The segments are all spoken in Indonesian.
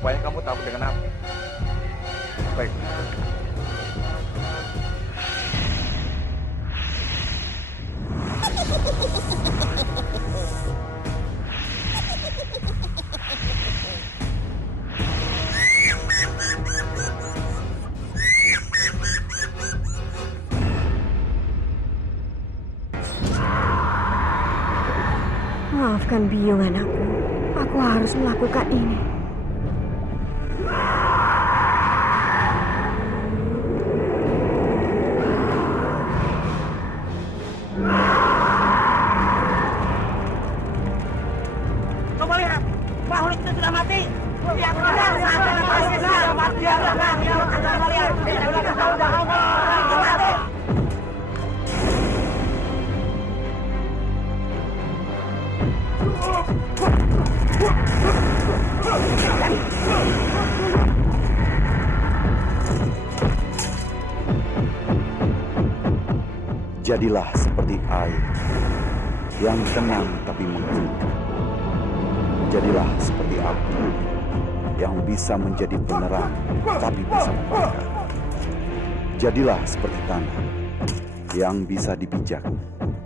Rupanya kamu takut dengan aku. Baik. Maafkan Biyung anakku. Aku harus melakukan ini. Coba lihat, makhluk itu sudah mati. Lihat, Jadilah seperti air yang tenang tapi menggelikan. Jadilah seperti api yang bisa menjadi penerang tapi bisa membakar. Jadilah seperti tanah yang bisa dipijak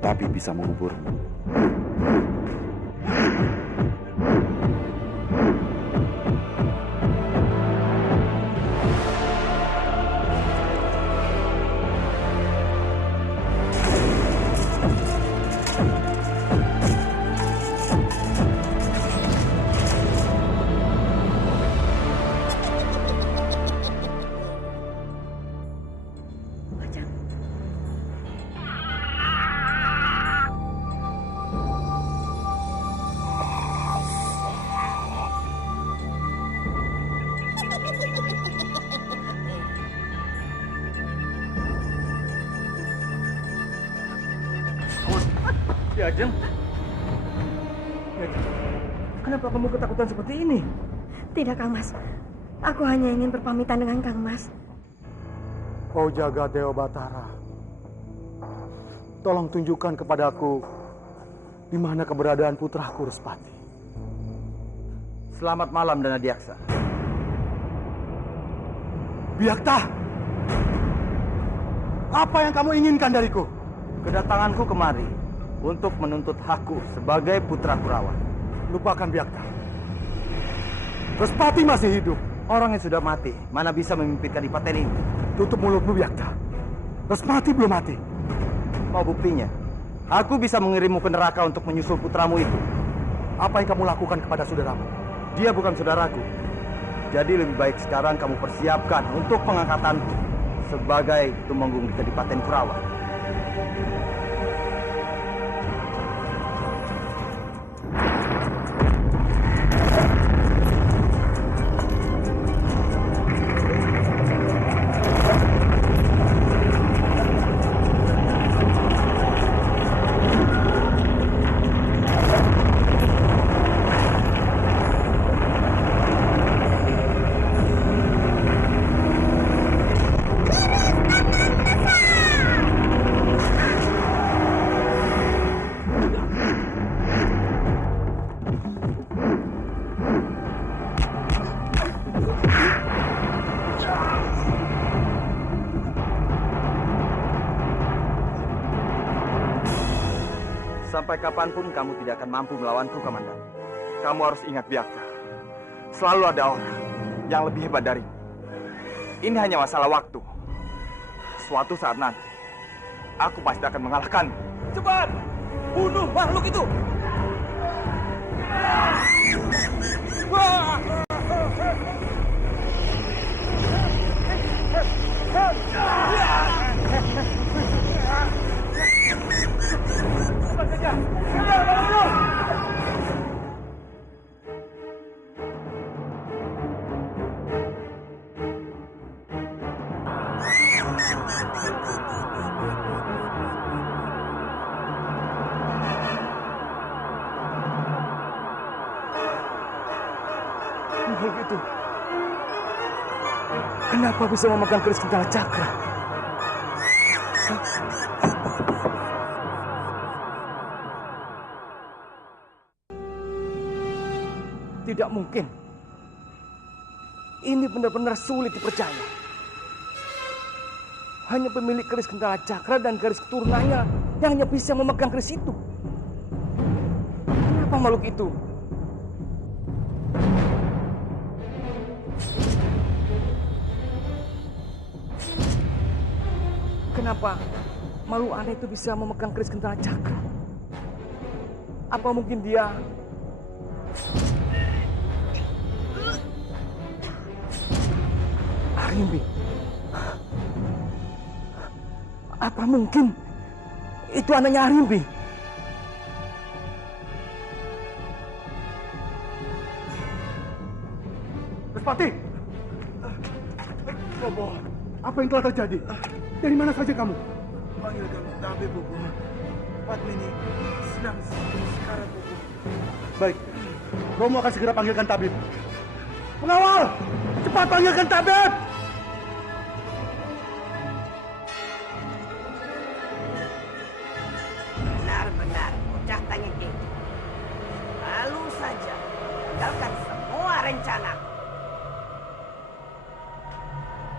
tapi bisa menguburmu. Ya, Ajeng. Kenapa kamu ketakutan seperti ini? Tidak, Kang Mas. Aku hanya ingin berpamitan dengan Kang Mas. Oh jaga Dewa Batara, tolong tunjukkan kepadaku di mana keberadaan putraku Respati. Selamat malam, Dana Diaksa. Biakta, apa yang kamu inginkan dariku? Kedatanganku kemari untuk menuntut hakku sebagai putra Kurawa. Lupakan Biakta. Respati masih hidup. Orang yang sudah mati, mana bisa memimpin kadipaten ini? Tutup mulutmu Biakta. Respati belum mati. Mau buktinya? Aku bisa mengirimmu ke neraka untuk menyusul putramu itu. Apa yang kamu lakukan kepada saudaramu? Dia bukan saudaraku. Jadi lebih baik sekarang kamu persiapkan untuk pengangkatanku sebagai tumenggung di Kadipaten Kurawa. Sampai kapanpun kamu tidak akan mampu melawanku, Komandan. Kamu harus ingat, Biakta. Selalu ada orang yang lebih hebat darimu. Ini hanya masalah waktu. Suatu saat nanti, aku pasti akan mengalahkanmu. Cepat! Bunuh makhluk itu! Wah! Makhluk itu kenapa bisa memegang keris Kencana Cakra? Tidak mungkin. Ini benar-benar sulit dipercaya. Hanya pemilik keris Kendala Cakra dan keris keturunannya yang hanya bisa memegang keris itu. Kenapa makhluk itu? Kenapa makhluk aneh itu bisa memegang keris Kendala Cakra? Apa mungkin dia Arimbi? Apa mungkin itu anaknya Arimbi? Respati! Bobo, apa yang telah terjadi? Dari mana saja kamu? Panggil kami Tabib, Bobo. Padmini sedang sekarat, Bobo. Baik, Romo akan segera panggilkan tabib. Pengawal, cepat panggilkan tabib! Benar-benar bocah tengik itu. Lalu saja tinggalkan semua rencana.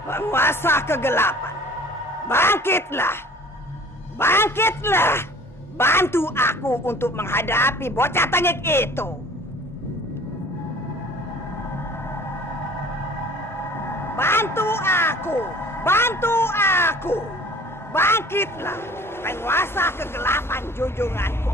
Penguasa kegelapan, bangkitlah! Bangkitlah! Bantu aku untuk menghadapi bocah tengik itu. Bantu aku! Bantu aku! Bangkitlah, penguasa kegelapan junjunganku.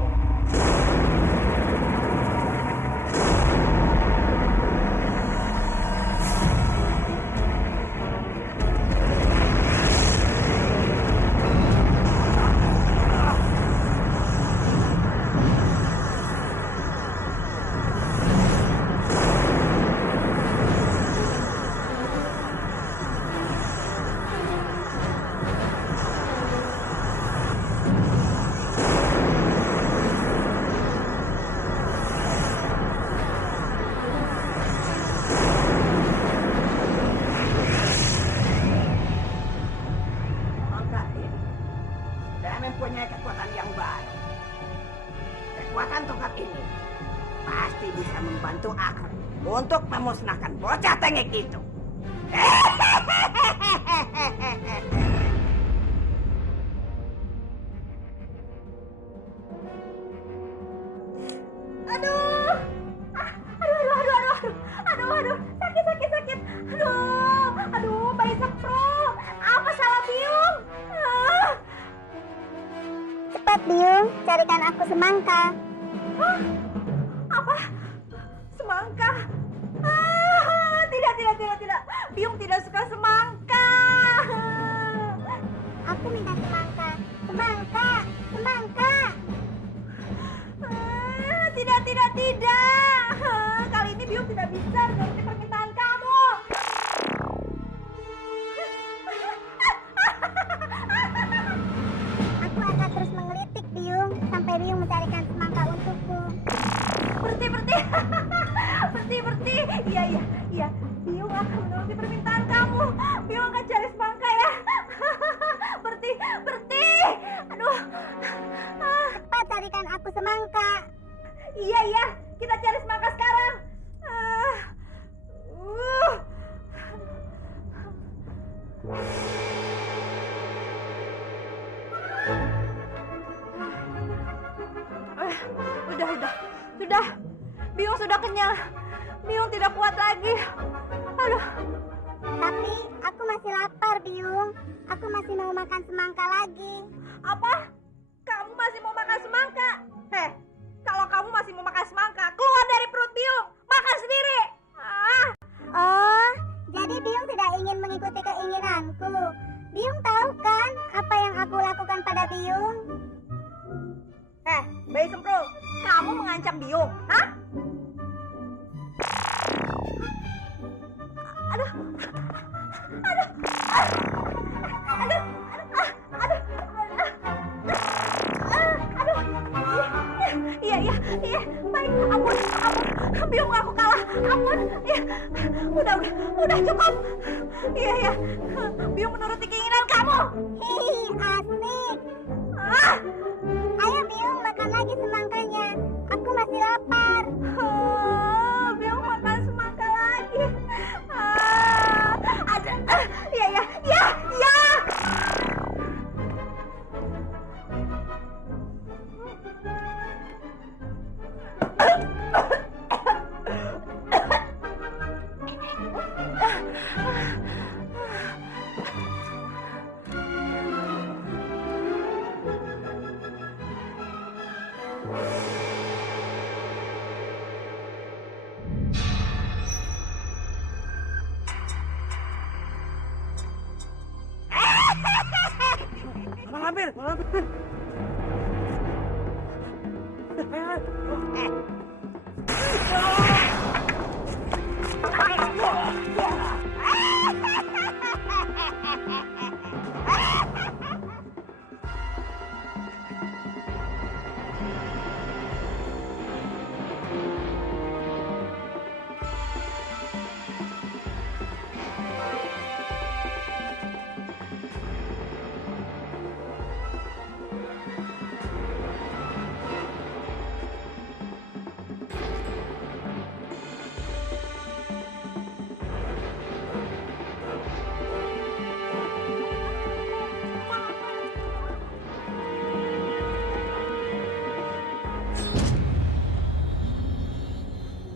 Mempunyai kekuatan yang baru. Kekuatan tongkat ini pasti bisa membantu aku untuk memusnahkan bocah tengik itu. Aduh, sakit. Aduh, Bayi Sempro, apa salah Biung? Cepat, Biung, carikan aku semangka. Hah? Apa? Semangka? Tidak. Biung tidak suka semangka. Aku minta semangka. Semangka. Tidak. Kali ini Biung tidak bisa menuruti permintaan kamu. Aku akan terus menggelitik Biung sampai Biung mencarikan semangka untukku. Berhenti. Iya. Biung akan menuruti permintaan kamu. Biung akan cari semangka ya. Berhenti. Aduh. Cepat carikan aku semangka. Iya. Kita cari semangka sekarang. Sudah. Biung sudah kenyang. Biung tidak kuat lagi. Aduh. Tapi aku masih lapar, Biung. Aku masih mau makan semangka lagi. Apa? Kamu masih mau makan semangka? Kalau kamu masih mau makan semangka, keluar dari perut Biung. Makan sendiri. Oh, jadi Biung tidak ingin mengikuti keinginanku. Biung tahu kan apa yang aku lakukan pada Biung? Bayi Sempro, kamu mengancam Biung, hah? Aduh. Iya. Baik, ampun. Biung aku kalah. Ampun. Ya. Udah cukup. Iya. Biung menuruti keinginan kamu. Hihi, asik. Ayo Biung, makan lagi semangkanya. Aku masih lapar. Biung makan semangka lagi. Lampir.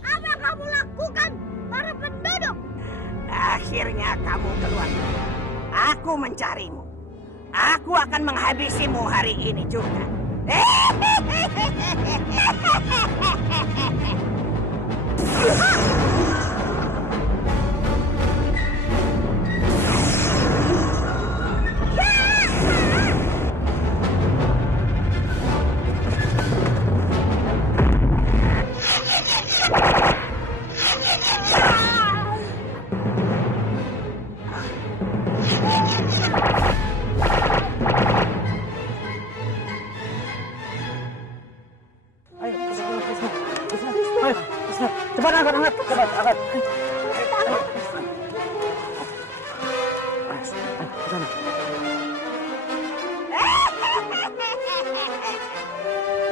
Apa yang kamu lakukan, para penduduk? Akhirnya kamu keluar. Aku mencarimu. Aku akan menghabisimu hari ini juga. Cepat angkat.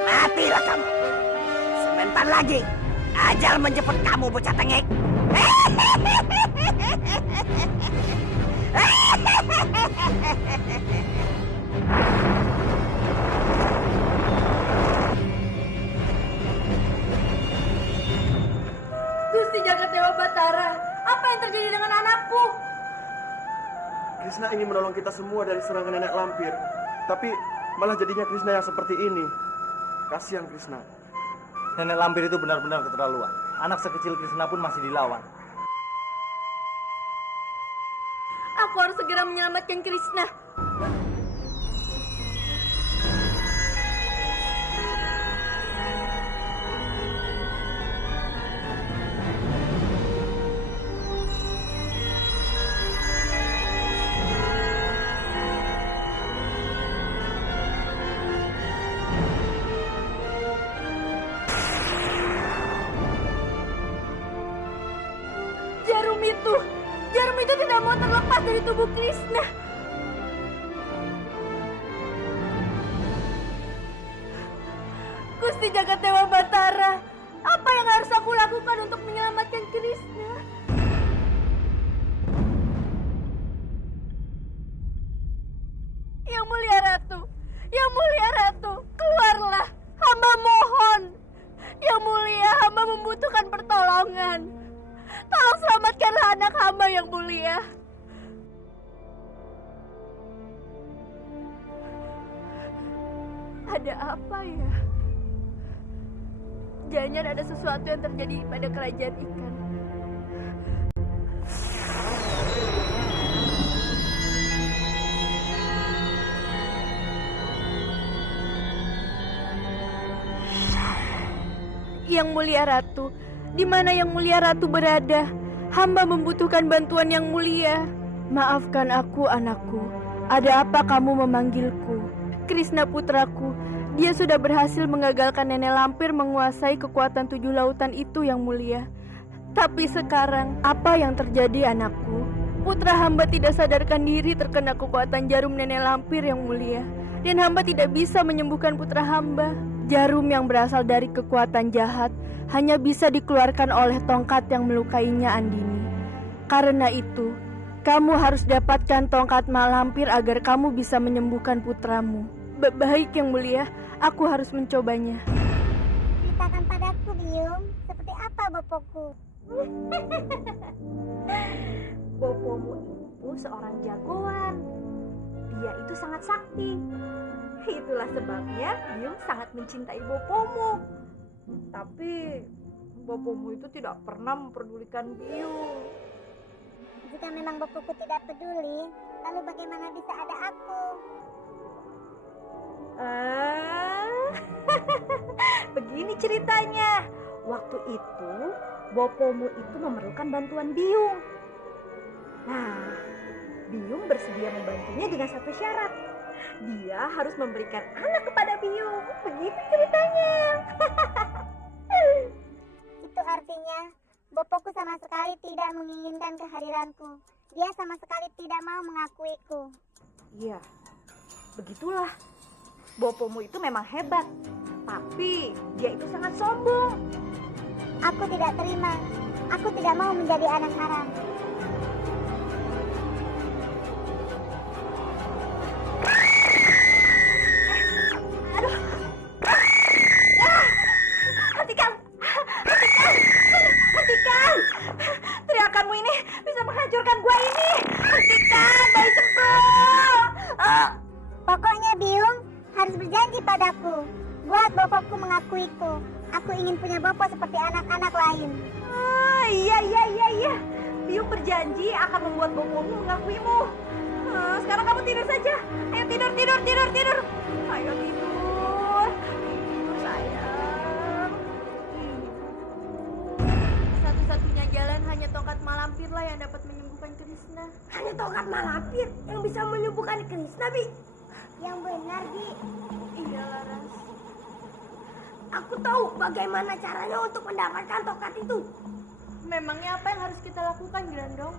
Matilah kamu. Sebentar lagi ajal menjemput kamu, bocah tengik. Gusti Jagaddewa Batara, apa yang terjadi dengan anakku? Krishna ingin menolong kita semua dari serangan nenek lampir. Tapi malah jadinya Krishna yang seperti ini. Kasihan Krishna. Nenek lampir itu benar-benar keterlaluan. Anak sekecil Krishna pun masih dilawan. Aku harus segera menyelamatkan Krishna. Jarum itu tidak mau terlepas dari tubuh Krishna. Gusti Jagaddewa Batara, apa yang harus aku lakukan untuk menyelamatkan Krishna? Yang mulia Ratu, keluarlah, hamba mohon. Yang mulia, hamba membutuhkan pertolongan. Tolong selamatkanlah anak hamba yang mulia. Ada apa ya? Jangan ada sesuatu yang terjadi pada kerajaan ikan. Yang mulia Ratu, di mana Yang mulia Ratu berada? Hamba membutuhkan bantuan Yang mulia. Maafkan aku, anakku. Ada apa kamu memanggilku? Krishna putraku, dia sudah berhasil mengagalkan nenek lampir menguasai kekuatan 7 lautan itu, Yang mulia. Tapi sekarang, apa yang terjadi, anakku? Putra hamba tidak sadarkan diri terkena kekuatan jarum nenek lampir, Yang mulia. Dan hamba tidak bisa menyembuhkan putra hamba. Jarum yang berasal dari kekuatan jahat hanya bisa dikeluarkan oleh tongkat yang melukainya, Andini. Karena itu, kamu harus dapatkan tongkat malampir agar kamu bisa menyembuhkan putramu. Baik, Yang mulia, aku harus mencobanya. Ceritakan padaku, Biung, seperti apa bopoku? Bopomu itu seorang jagoan. Dia itu sangat sakti. Itulah sebabnya Biung sangat mencintai bopomu. Tapi bopomu itu tidak pernah memperdulikan Biung. Jika memang bopoku tidak peduli, lalu bagaimana bisa ada aku? Begini ceritanya. Waktu itu, bopomu itu memerlukan bantuan Biung. Nah, Biung bersedia membantunya dengan satu syarat. Dia harus memberikan anak kepada Biung. Begitu ceritanya. Itu artinya bopoku sama sekali tidak menginginkan kehadiranku. Dia sama sekali tidak mau mengakuiku. Iya, begitulah. Bopomu itu memang hebat, tapi dia itu sangat sombong. Aku tidak terima. Aku tidak mau menjadi anak haram. Aduh. Hentikan. Hentikan. Hentikan. Teriakanmu ini bisa menghancurkan gua ini. Hentikan, bayi semprol. Pokoknya Biung harus berjanji padaku. Buat bopokku mengakuiku. Aku ingin punya bopo seperti anak-anak lain. Iya. Biung berjanji akan membuat bopomu mengakuimu. Sekarang kamu tidur saja. Ayo tidur. Ayo tidur. Tidur sayang. Satu-satunya jalan hanya tongkat Malampir lah yang dapat menyembuhkan Krishna. Hanya tongkat Malampir yang bisa menyembuhkan Krishna, Bi. Yang benar, Bi. Iya, Laras. Aku tahu bagaimana caranya untuk mendapatkan tongkat itu. Memangnya apa yang harus kita lakukan, Grandong?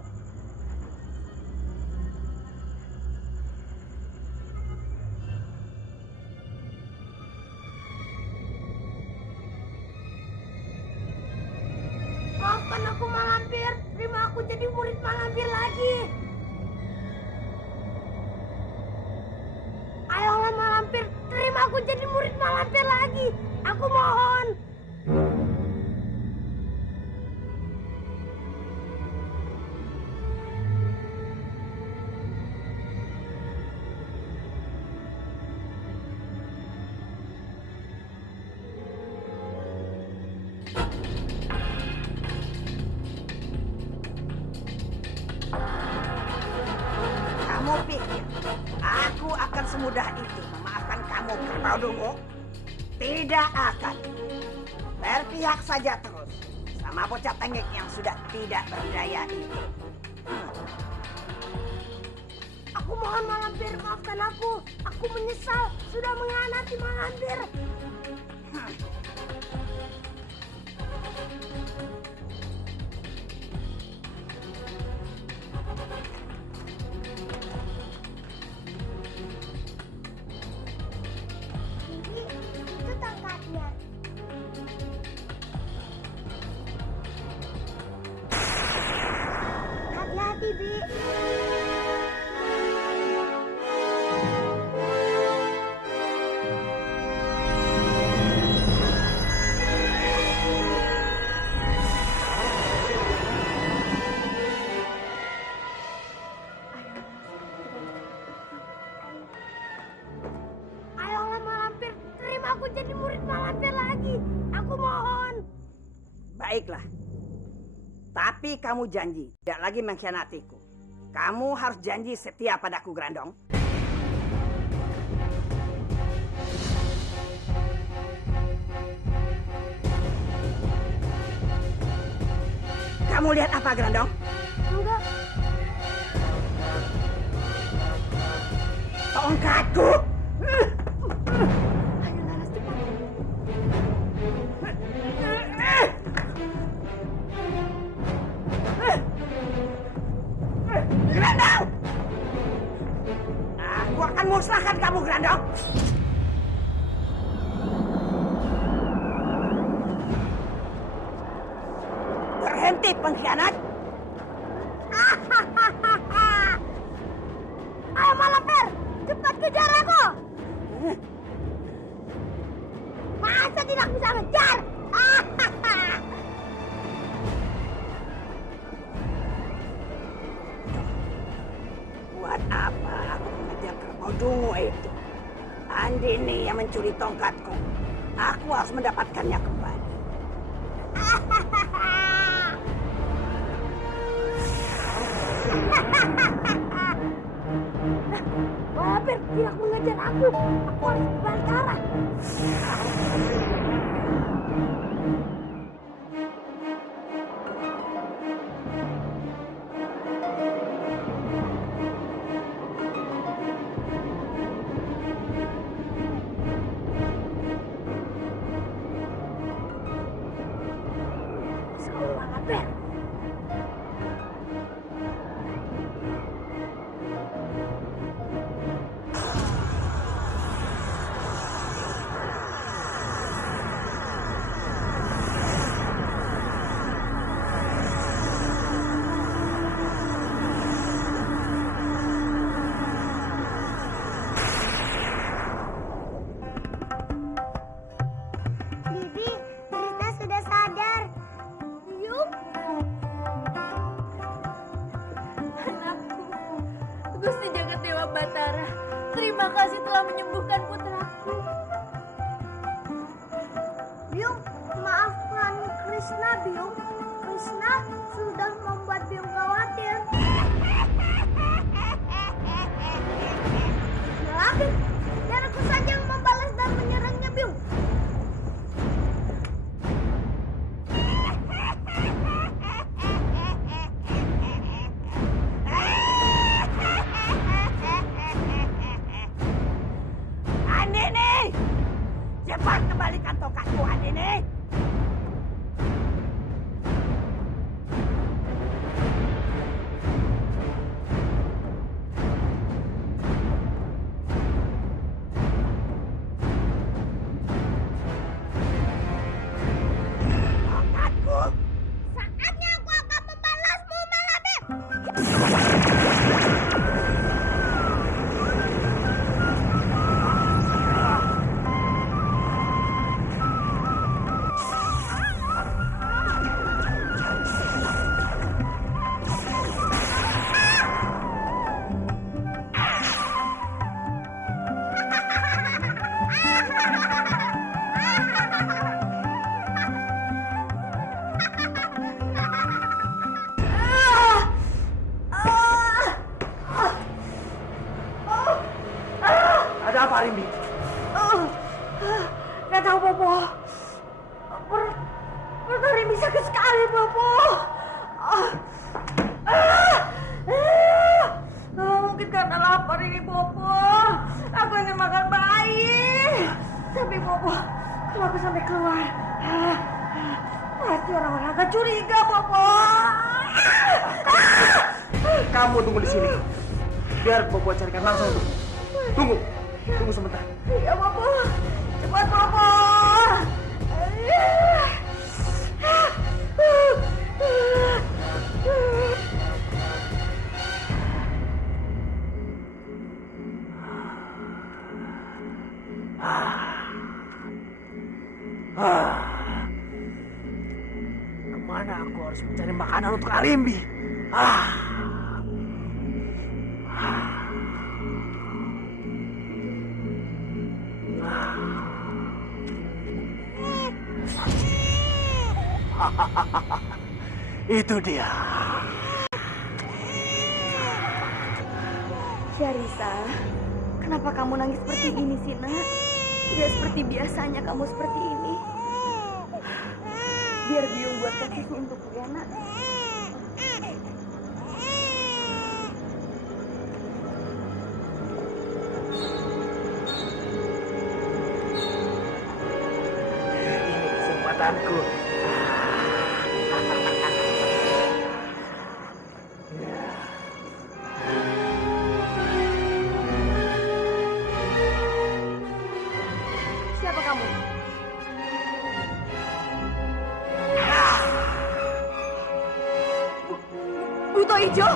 Maafkan aku Malampir, terima aku jadi murid Malampir lagi. Ayolah Malampir, terima aku jadi murid Malampir lagi. Aku mohon. Kamu pikir aku akan semudah itu memaafkan kamu, Kerbau Dungu? Tidak akan. Berpihak saja terus sama bocah tengik yang sudah tidak berdaya itu. Aku mohon Malampir, maafkan aku. Aku menyesal sudah mengkhianati Malampir. Itu tongkatnya. Hati-hati, Bi. Ayolah Malampir, terima aku jadi murid Malampir lagi. Aku mohon. Baiklah. Tapi kamu janji tidak lagi mengkhianatiku. Kamu harus janji setia padaku, Grandong. Kamu lihat apa, Grandong? Enggak. Tongkatku! Ayo, Laras, cepat. Grandong! Aku akan musnahkan kamu, Grandong! Berhenti, pengkhianat! Ayo Malampir, cepat kejar aku. Masa tidak bisa ngejar? Buat apa aku mengejar Kerbau Dungu itu? Andini yang mencuri tongkatku. Aku harus mendapatkannya kembali. Malampir tidak mengejar mengejar aku. Aku harus berbalik arah. Bibi, Krishna sudah sadar. Biung, Anakku, Gusti Jagat Dewa Batara, terima kasih telah menyembuhkan putraku. Biung, maafkan Krishna, Biung. Krishna sudah membuat Biung khawatir. Lagi, biar aku saja yang membalas dan menyerangnya, Biung. Andini, cepat kembalikan tongkatku, Andini. Tongkatku. Saatnya aku akan membalasmu, Malabim. Ada apa, Rimbi? Nggak tahu, Bopo. Perut Rimbi sakit sekali, Bopo. Mungkin karena lapar ini, Bopo. Aku ingin makan bayi. Tapi, Bopo, kalau aku sampai keluar, pasti orang-orang akan curiga, Bopo. Kamu tunggu di sini. Biar Bobo carikan langsung itu. Tunggu sebentar. Iya, Bopo. Cepat, Bopo. Kemana aku harus mencari makanan untuk Arimbi? Itu dia. Syarisa, kenapa kamu nangis seperti ini sih, Nak? Tidak seperti biasanya kamu seperti ini. Biar Biung buatkan susu untukku ya, Nak. Ini kesempatanku. Siapa kamu? Buto Ijo?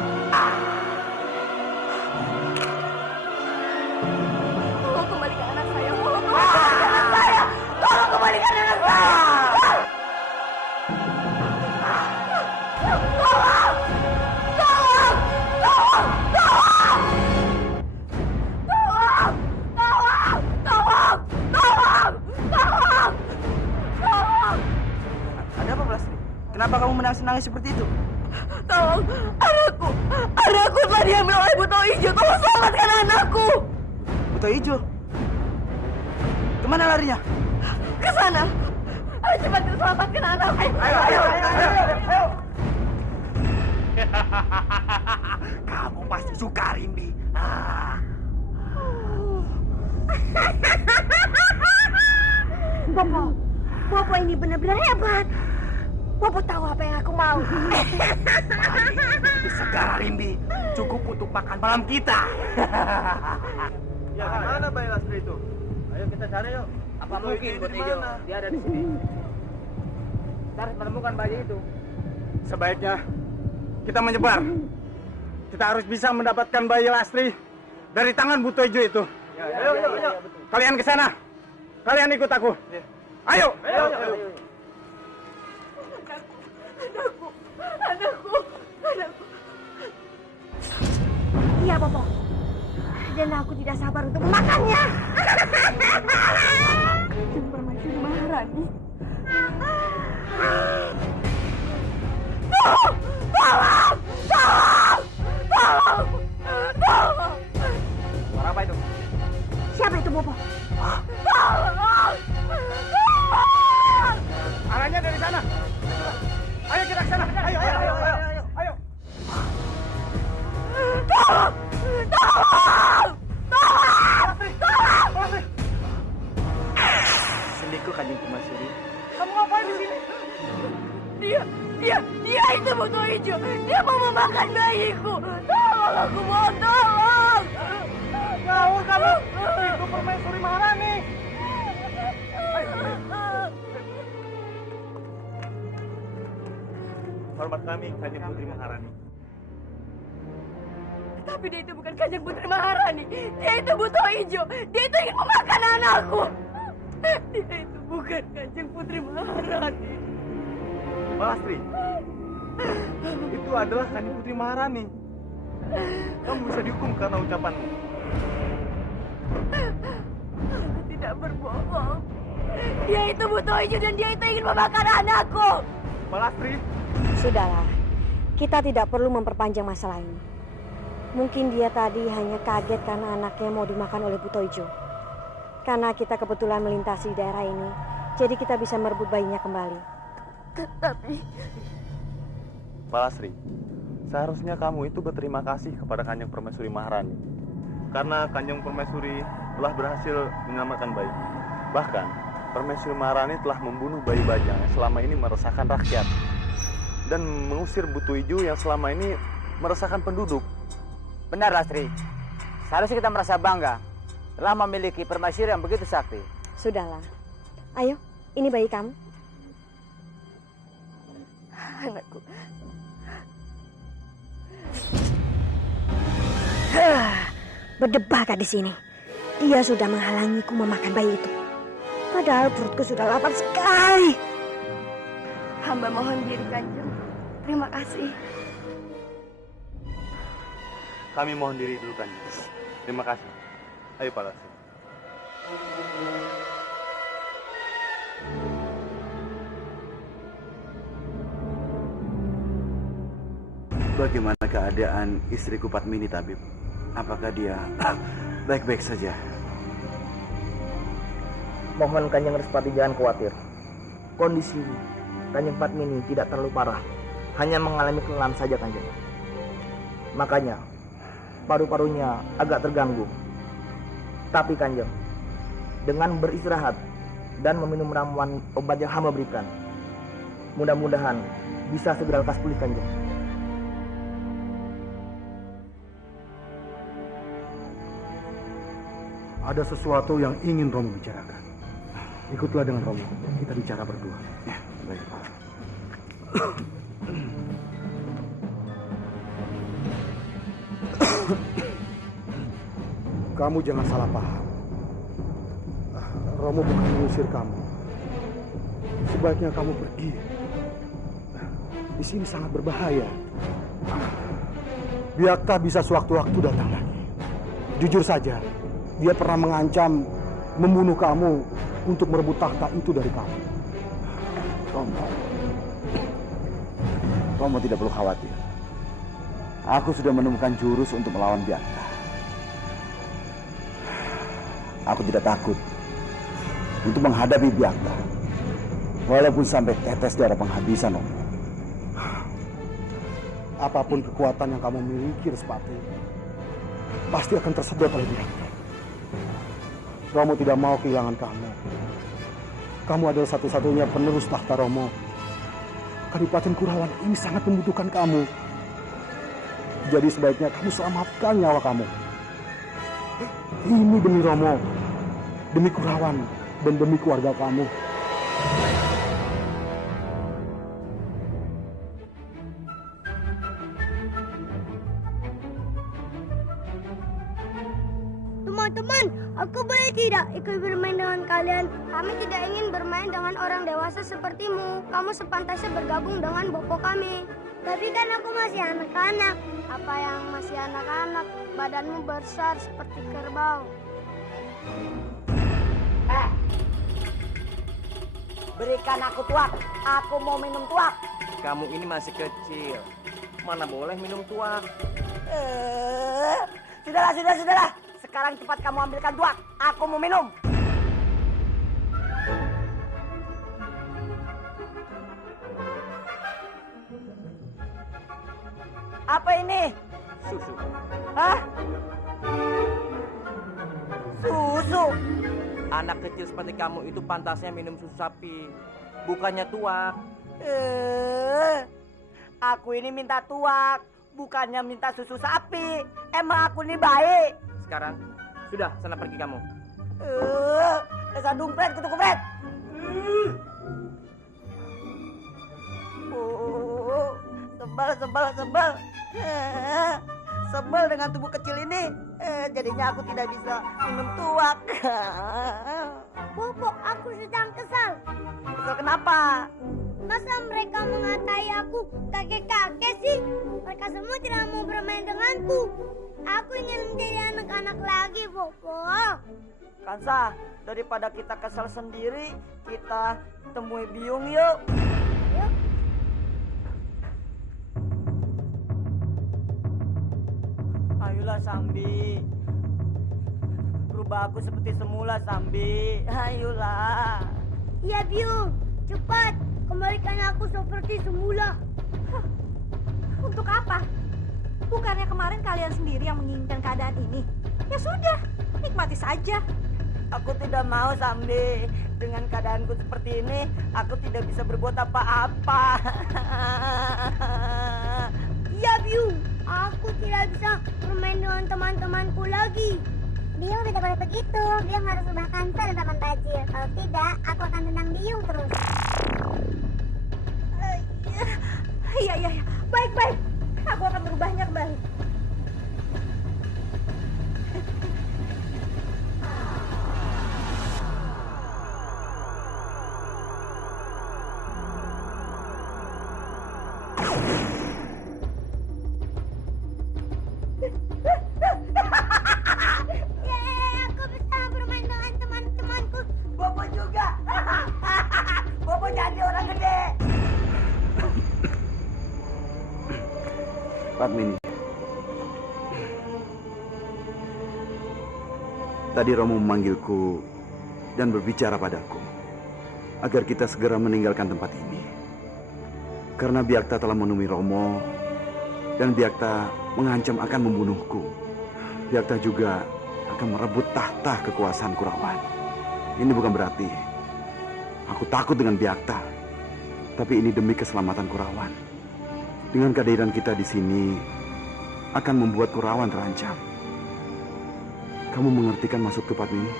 Tolong kembalikan anak saya. Tolong kembalikan anak saya. Tolong kembalikan anak saya. Ada apa, Belasri? Kenapa kamu menangis seperti itu? Tolong, anakku telah diambil oleh Buto Ijo. Tolong selamatkan anakku. Buto Ijo. Kemana larinya? Ke sana. Ayo cepat selamatkan anakku. Ayo. Kamu pasti suka, Rimbi. Bopo ini benar-benar hebat. Bopo tahu apa yang aku mau. Itu segar, Rimbi. Cukup untuk makan malam kita. Ya, mana Bayi Lastri itu? Ayo kita cari yuk. Apa Buto mungkin Ijo Buto di Ijo mana? dia ada di sini? Kita harus menemukan bayi itu. Sebaiknya kita menyebar. Kita harus bisa mendapatkan bayi Lastri dari tangan Buto Ijo itu. Ayo. Kalian ke sana. Kalian ikut aku. Ayo. Anakku. Iya, Bopo. Dan aku tidak sabar untuk memakannya. Permaisuri Maharani. Tolong! Suara apa itu? Siapa itu, Bopo? Arahnya dari sana. Ayo kita ke sana. Ayo. Sendiku Kanjeng Permaisuri. Kamu ngapain di sini? Dia itu Buto Ijo. Dia mau memakan bayiku. Tolong aku, mohon tolong. Jauh kamu. Itu Permaisuri Maharani. Hormat kami, Kanjeng Putri Maharani. Tapi dia itu bukan Kanjeng Putri Maharani. Dia itu Buto Ijo. Dia itu ingin memakan anakku. Dia itu bukan Kanjeng Putri Maharani. Lastri, itu adalah Kanjeng Putri Maharani. Kamu bisa dihukum karena ucapanmu. Aku tidak berbohong. Dia itu Buto Ijo dan dia itu ingin memakan anakku. Lastri, Sudahlah, kita tidak perlu memperpanjang masalah ini. Mungkin dia tadi hanya kaget karena anaknya mau dimakan oleh Buto Ijo. Karena kita kebetulan melintasi daerah ini, jadi kita bisa merebut bayinya kembali. Tapi Lastri, seharusnya kamu itu berterima kasih kepada Kanjeng Permaisuri Maharani. Karena Kanjeng Permaisuri telah berhasil menyelamatkan bayi. Bahkan, Permaisuri Maharani telah membunuh bayi bajang yang selama ini meresahkan rakyat. Dan mengusir Buto Ijo yang selama ini meresahkan penduduk. Benar, Lastri. Seharusnya kita merasa bangga telah memiliki permaisuri yang begitu sakti. Sudahlah. Ayo, ini bayi kamu. anakku. Berdebakah di sini? Dia sudah menghalangiku memakan bayi itu. Padahal perutku sudah lapar sekali. Hamba mohon diri, Kanjeng. Terima kasih. Kami mohon diri dulu, Kanjeng. Terima kasih. Ayo, Pak Lastri. Bagaimana keadaan istriku Padmini, Tabib? Apakah dia baik-baik saja? Mohon Kanjeng Respati jangan khawatir. Kondisi Kanjeng Padmini tidak terlalu parah. Hanya mengalami kelelahan saja, Kanjeng. Makanya paru-parunya agak terganggu. Tapi Kanjeng, dengan beristirahat dan meminum ramuan obat yang hamba berikan, mudah-mudahan bisa segera lekas pulih, Kanjeng. Ada sesuatu yang ingin Romo bicarakan. Ikutlah dengan Romo. Kita bicara berdua. Ya, baik, Pak. Kamu jangan salah paham. Romo bukan mengusir kamu. Sebaiknya kamu pergi. Di sini sangat berbahaya. Biakta bisa sewaktu-waktu datang lagi. Jujur saja, dia pernah mengancam membunuh kamu untuk merebut tahta itu dari kamu. Romo tidak perlu khawatir. Aku sudah menemukan jurus untuk melawan Biakta. aku tidak takut untuk menghadapi Byakta. Walaupun sampai tetes darah penghabisan, Romo. Apapun kekuatan yang kamu miliki, Respati, pasti akan tersedot oleh Byakta. Romo tidak mau kehilangan kamu. Kamu adalah satu-satunya penerus tahta Romo. Kadipaten Kurawan ini sangat membutuhkan kamu. Jadi sebaiknya kamu selamatkan nyawa kamu. Ini demi Romo, demi Kurawan, dan demi keluarga kamu. Teman-teman, aku boleh tidak ikut bermain dengan kalian? Kami tidak ingin bermain dengan orang dewasa sepertimu. Kamu sepantasnya bergabung dengan bopo kami. Tapi kan aku masih anak-anak. Apa yang masih anak-anak? Badanmu besar seperti kerbau. Berikan aku tuak. Aku mau minum tuak. Kamu ini masih kecil. Mana boleh minum tuak? Sudahlah. Sekarang cepat kamu ambilkan tuak. Aku mau minum. Apa ini? Susu. Hah? Susu? Anak kecil seperti kamu itu pantasnya minum susu sapi, bukannya tuak. Aku ini minta tuak, bukannya minta susu sapi. Emang aku ini baik? Sekarang, sudah, sana pergi kamu. Dasar dumpet, kutu kupret. Sebel. Sebel dengan tubuh kecil ini. Jadinya aku tidak bisa minum tuak. Bopo, aku sedang kesal. Kesal kenapa? Masa mereka mengatai aku kakek-kakek sih? Mereka semua tidak mau bermain denganku. Aku ingin menjadi anak-anak lagi, Bopo. Kansa, daripada kita kesal sendiri, kita temui Biung yuk. Yuk. Ayolah Sambi, rubah aku seperti semula Sambi. Ayolah. Iya Biung, cepat kembalikan aku seperti semula. Untuk apa? Bukannya kemarin kalian sendiri yang menginginkan keadaan ini? Ya sudah, nikmati saja. Aku tidak mau Sambi. Dengan keadaanku seperti ini, aku tidak bisa berbuat apa-apa. Iya Biung, aku tidak bisa bermain dengan teman-temanku lagi. Biung tidak boleh begitu. Biung harus ubah Kansa dan Taman Bajir. Kalau tidak, aku akan tendang Biung terus. Iya. Baik. Aku akan berubahnya kembali. Aku bisa bermain dengan teman-temanku. Bobo juga. Bobo jadi orang gede. Padmini, tadi Romo memanggilku dan berbicara padaku agar kita segera meninggalkan tempat ini. Karena Byakta telah menemui Romo dan Byakta mengancam akan membunuhku. Byakta juga akan merebut tahta kekuasaan Kurawan. Ini bukan berarti aku takut dengan Byakta, tapi ini demi keselamatan Kurawan. Dengan kehadiran kita di sini akan membuat Kurawan terancam. Kamu mengerti kan maksudku, Padmini?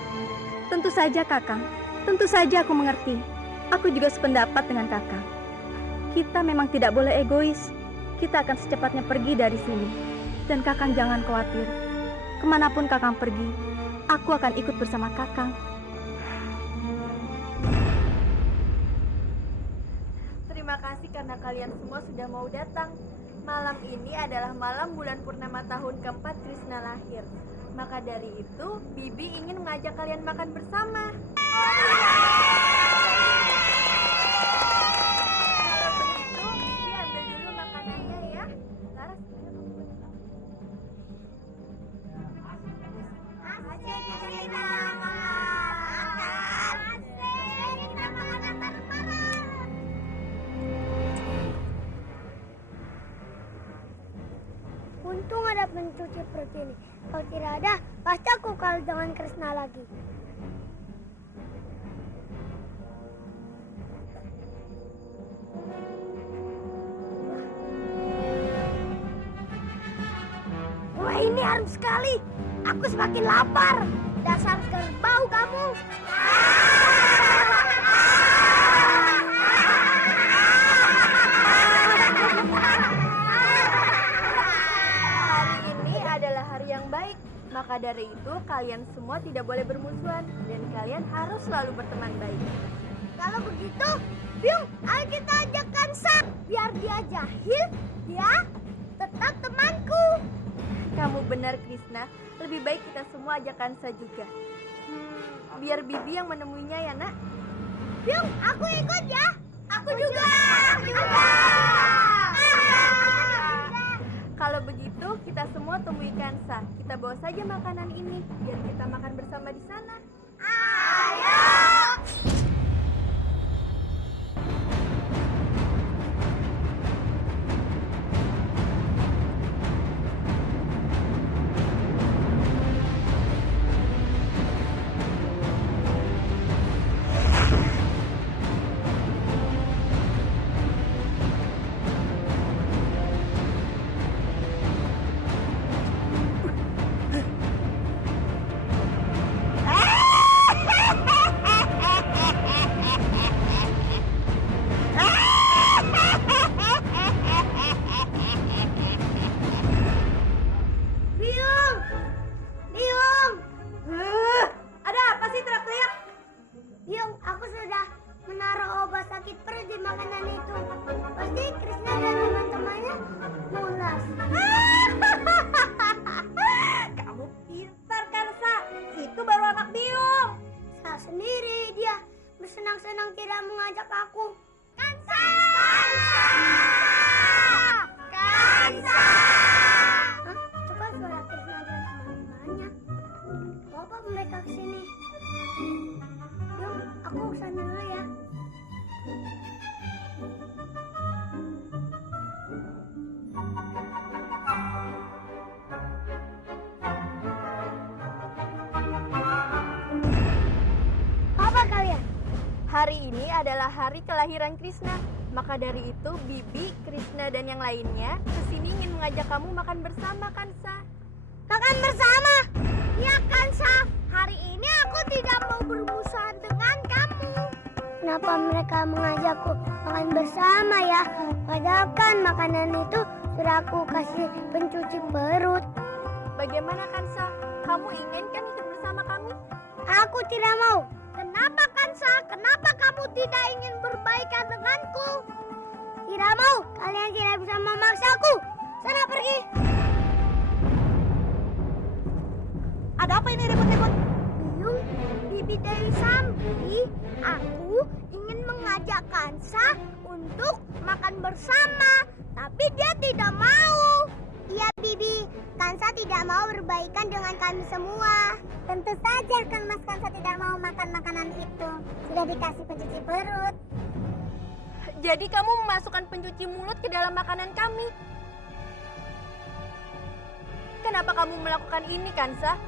Tentu saja, Kakang. Tentu saja aku mengerti. Aku juga sependapat dengan Kakang. Kita memang tidak boleh egois. Kita akan secepatnya pergi dari sini. Dan Kakang jangan khawatir. Kemanapun Kakang pergi, aku akan ikut bersama Kakang. Terima kasih karena kalian semua sudah mau datang. Malam ini adalah malam bulan purnama tahun keempat Krishna lahir. Maka dari itu, Bibi ingin mengajak kalian makan bersama. Kalau begitu, Bibi ambil dulu makanannya ya. Laras, ayo kamu buat. Asik kita Untung ada pencuci perut ini. Kalau tidak ada, pasti aku kalah dengan Krishna lagi. Wah, ini harum sekali. Aku semakin lapar. Dasar kerbau kamu. Hari ini adalah hari yang baik. Maka dari itu kalian semua tidak boleh bermusuhan dan kalian harus selalu berteman baik. Kalau begitu, Byung, ayo kita ajak Kansa. Biar dia jahil, dia tetap temanku. Kamu benar, Krishna. Lebih baik kita semua ajak Kansa juga. Biar Bibi yang menemuinya ya, Nak. Byung, aku ikut ya. Aku juga. Aku juga. Kalau begitu, kita semua temui Kansa. Kita bawa saja makanan ini, biar kita makan bersama di sana. Ayo. Byung, Byung. Ada apa sih teriak-teriak? Byung, aku sudah menaruh obat sakit perut di makanan itu. Pasti Krishna dan teman-temannya mulas. Kamu pintar, Kansa. Itu baru anak Byung. Salah sendiri dia bersenang-senang tidak mengajak aku. Kansa! Kansa! Hah? Itu kan suara Krishna dan teman-temannya. Bawa mereka ke sini. Yuk, aku kesana dulu ya. Apa kalian? Hari ini adalah hari kelahiran Krishna. Maka dari itu, Bibi, Krishna, dan yang lainnya kesini ingin mengajak kamu makan bersama, Kansa. Makan bersama? Ya Kansa, hari ini aku tidak mau bermusuhan dengan kamu. Kenapa mereka mengajakku makan bersama ya? Padahal kan makanan itu sudah aku kasih pencuci perut. Bagaimana, Kansa? Kamu ingin kan ikut bersama kami? Aku tidak mau. Kenapa Kansa? Kenapa kamu tidak ingin berbaikan denganku? Tidak mau. Kalian tidak bisa memaksaku. Sana pergi. Ada apa ini ribut-ribut? Byung, Bibi dari Sambi, aku ingin mengajak Kansa untuk makan bersama, tapi dia tidak mau. Iya Bibi, Kansa tidak mau berbaikan dengan kami semua. Tentu saja Kang Mas Kansa tidak mau makan makanan itu. Sudah dikasih pencuci perut. Jadi kamu memasukkan pencuci mulut ke dalam makanan kami. Kenapa kamu melakukan ini, Kansa?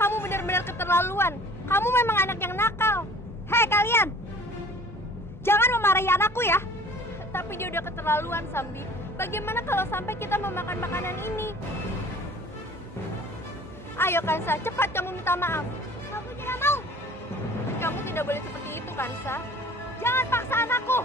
Kamu benar-benar keterlaluan. Kamu memang anak yang nakal. Hei kalian, jangan memarahi anakku ya. Tapi dia udah keterlaluan, Sambi. Bagaimana kalau sampai kita memakan makanan ini? Ayo, Kansa, cepat kamu minta maaf. Aku tidak mau. Kamu tidak boleh seperti itu, Kansa. Jangan paksa anakku.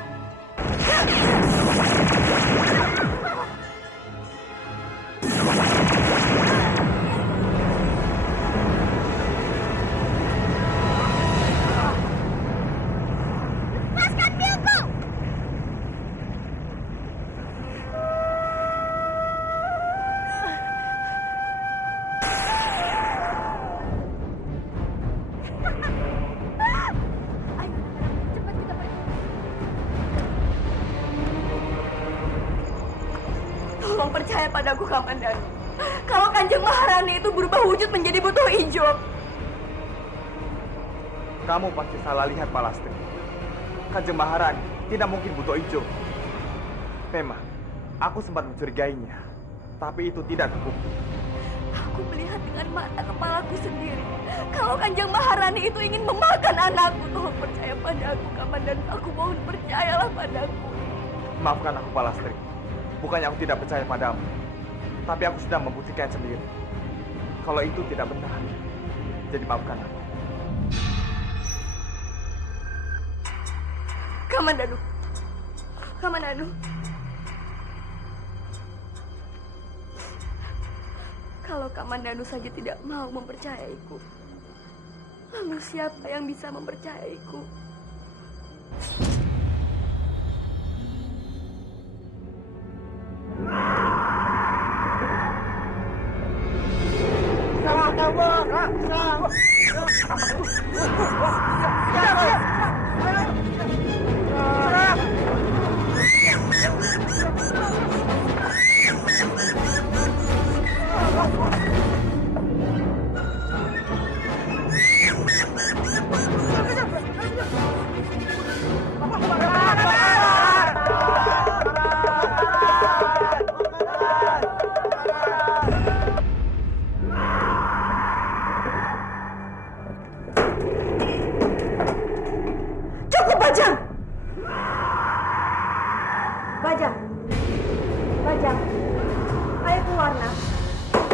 Lepaskan Byungku. Ayo, cepat kita pergi. Tolong percaya padaku, Kamandanu. Kalau Kanjeng Maharani itu berubah wujud menjadi butuh hijau. Kamu pasti salah lihat, Palastri. Kanjeng Maharani tidak mungkin butuh hijau. Memang, aku sempat mencurigainya. Tapi itu tidak terbukti. Aku melihat dengan mata kepalaku sendiri. Kalau Kanjeng Maharani itu ingin memakan anakku, tolong percaya padaku, Kamandan. Aku mohon percayalah padaku. Maafkan aku, Palastri. Bukannya aku tidak percaya padamu, tapi aku sudah membuktikan sendiri. Kalau itu tidak benar, jadi maafkan aku. Kamandanu. Kamandanu. Kalau Kamandanu saja tidak mau mempercayaiku, lalu siapa yang bisa mempercayaiku? Cukup, Bajang! Bajang! Bajang! Ayo keluar, nak.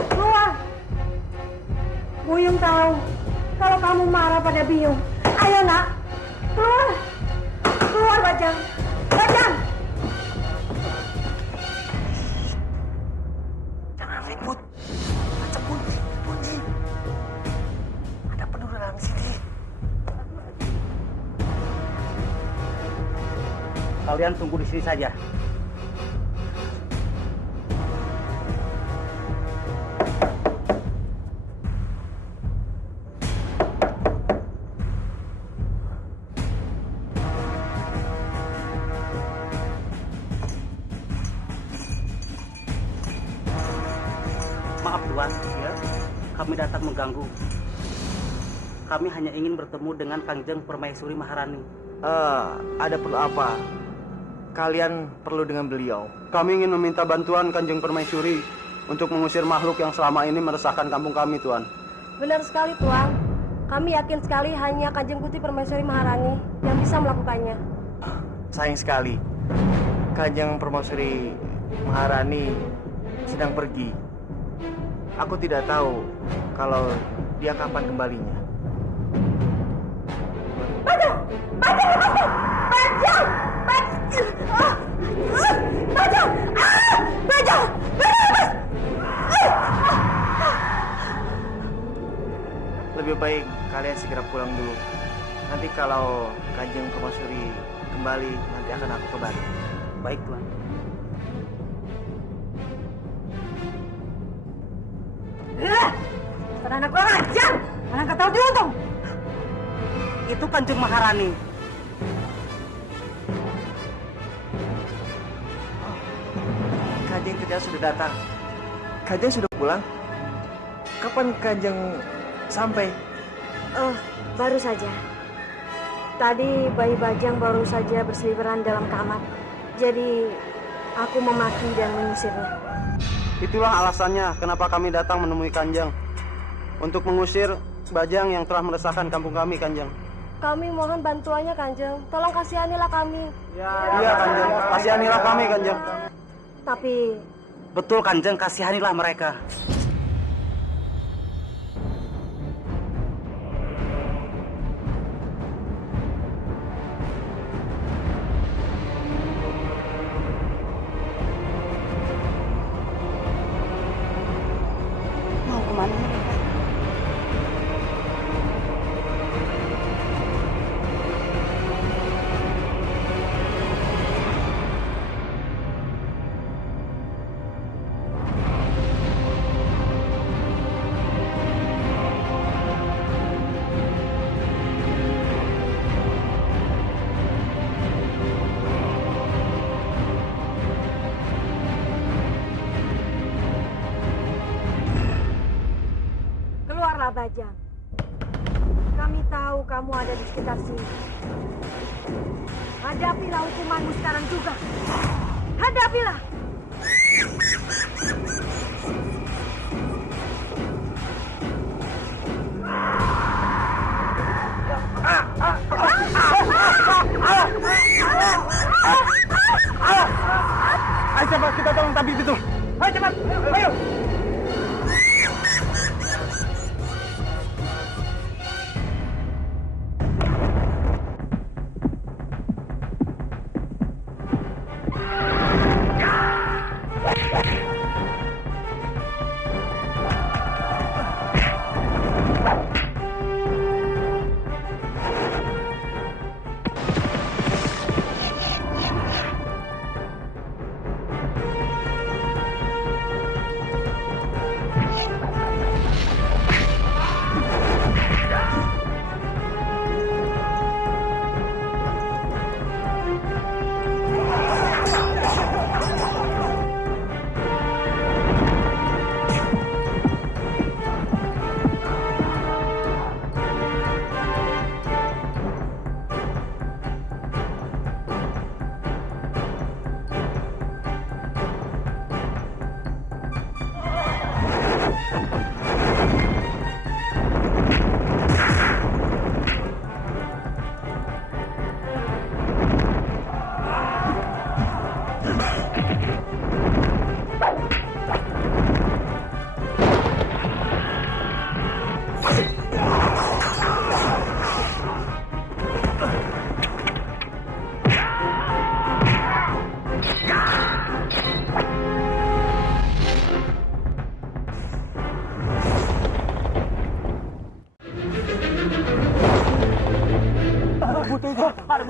Keluar! Buyung tahu kalau kamu marah pada Biyung. Ayo, nak. Keluar! Keluar, Bajang! Bajang! Jangan ribut. Baca kunci. Ada penduduk dalam sini. Kalian tunggu di sini saja. Maaf Tuan, ya, kami datang mengganggu. Kami hanya ingin bertemu dengan Kanjeng Permaisuri Maharani. Ada perlu apa? Kalian perlu dengan beliau. Kami ingin meminta bantuan Kanjeng Permaisuri untuk mengusir makhluk yang selama ini meresahkan kampung kami, Tuan. Benar sekali, Tuan. Kami yakin sekali hanya Kanjeng Putri Permaisuri Maharani yang bisa melakukannya. Sayang sekali, Kanjeng Permaisuri Maharani sedang pergi. Aku tidak tahu kalau dia kapan kembalinya. Bajang! Bajang! Bajang! Bajang! Bajang! Lebih baik kalian segera pulang dulu. Nanti kalau Kanjeng Permaisuri kembali, nanti akan aku kembali. Baik, Tuan. Anak kurang ajar! Mana kau tahu diuntung? Itu Kanjeng Maharani. Kanjeng tidak sudah datang. Kanjeng sudah pulang. Kapan Kanjeng sampai? Oh, baru saja. Tadi bayi Bajang baru saja berseliweran dalam kamar. Jadi aku memaki dan mengusirnya. Itulah alasannya kenapa kami datang menemui Kanjeng. Untuk mengusir Bajang yang telah meresahkan kampung kami, Kanjeng. Kami mohon bantuannya, Kanjeng. Tolong kasihanilah kami. Iya, Kanjeng. Kasihanilah kami, Kanjeng. Tapi... Betul, Kanjeng. Kasihanilah mereka. Mau kemana mereka? Keluarlah, Bajang. Kami tahu kamu ada di sekitar sini. Hadapilah hukumanmu sekarang juga. Hadapilah!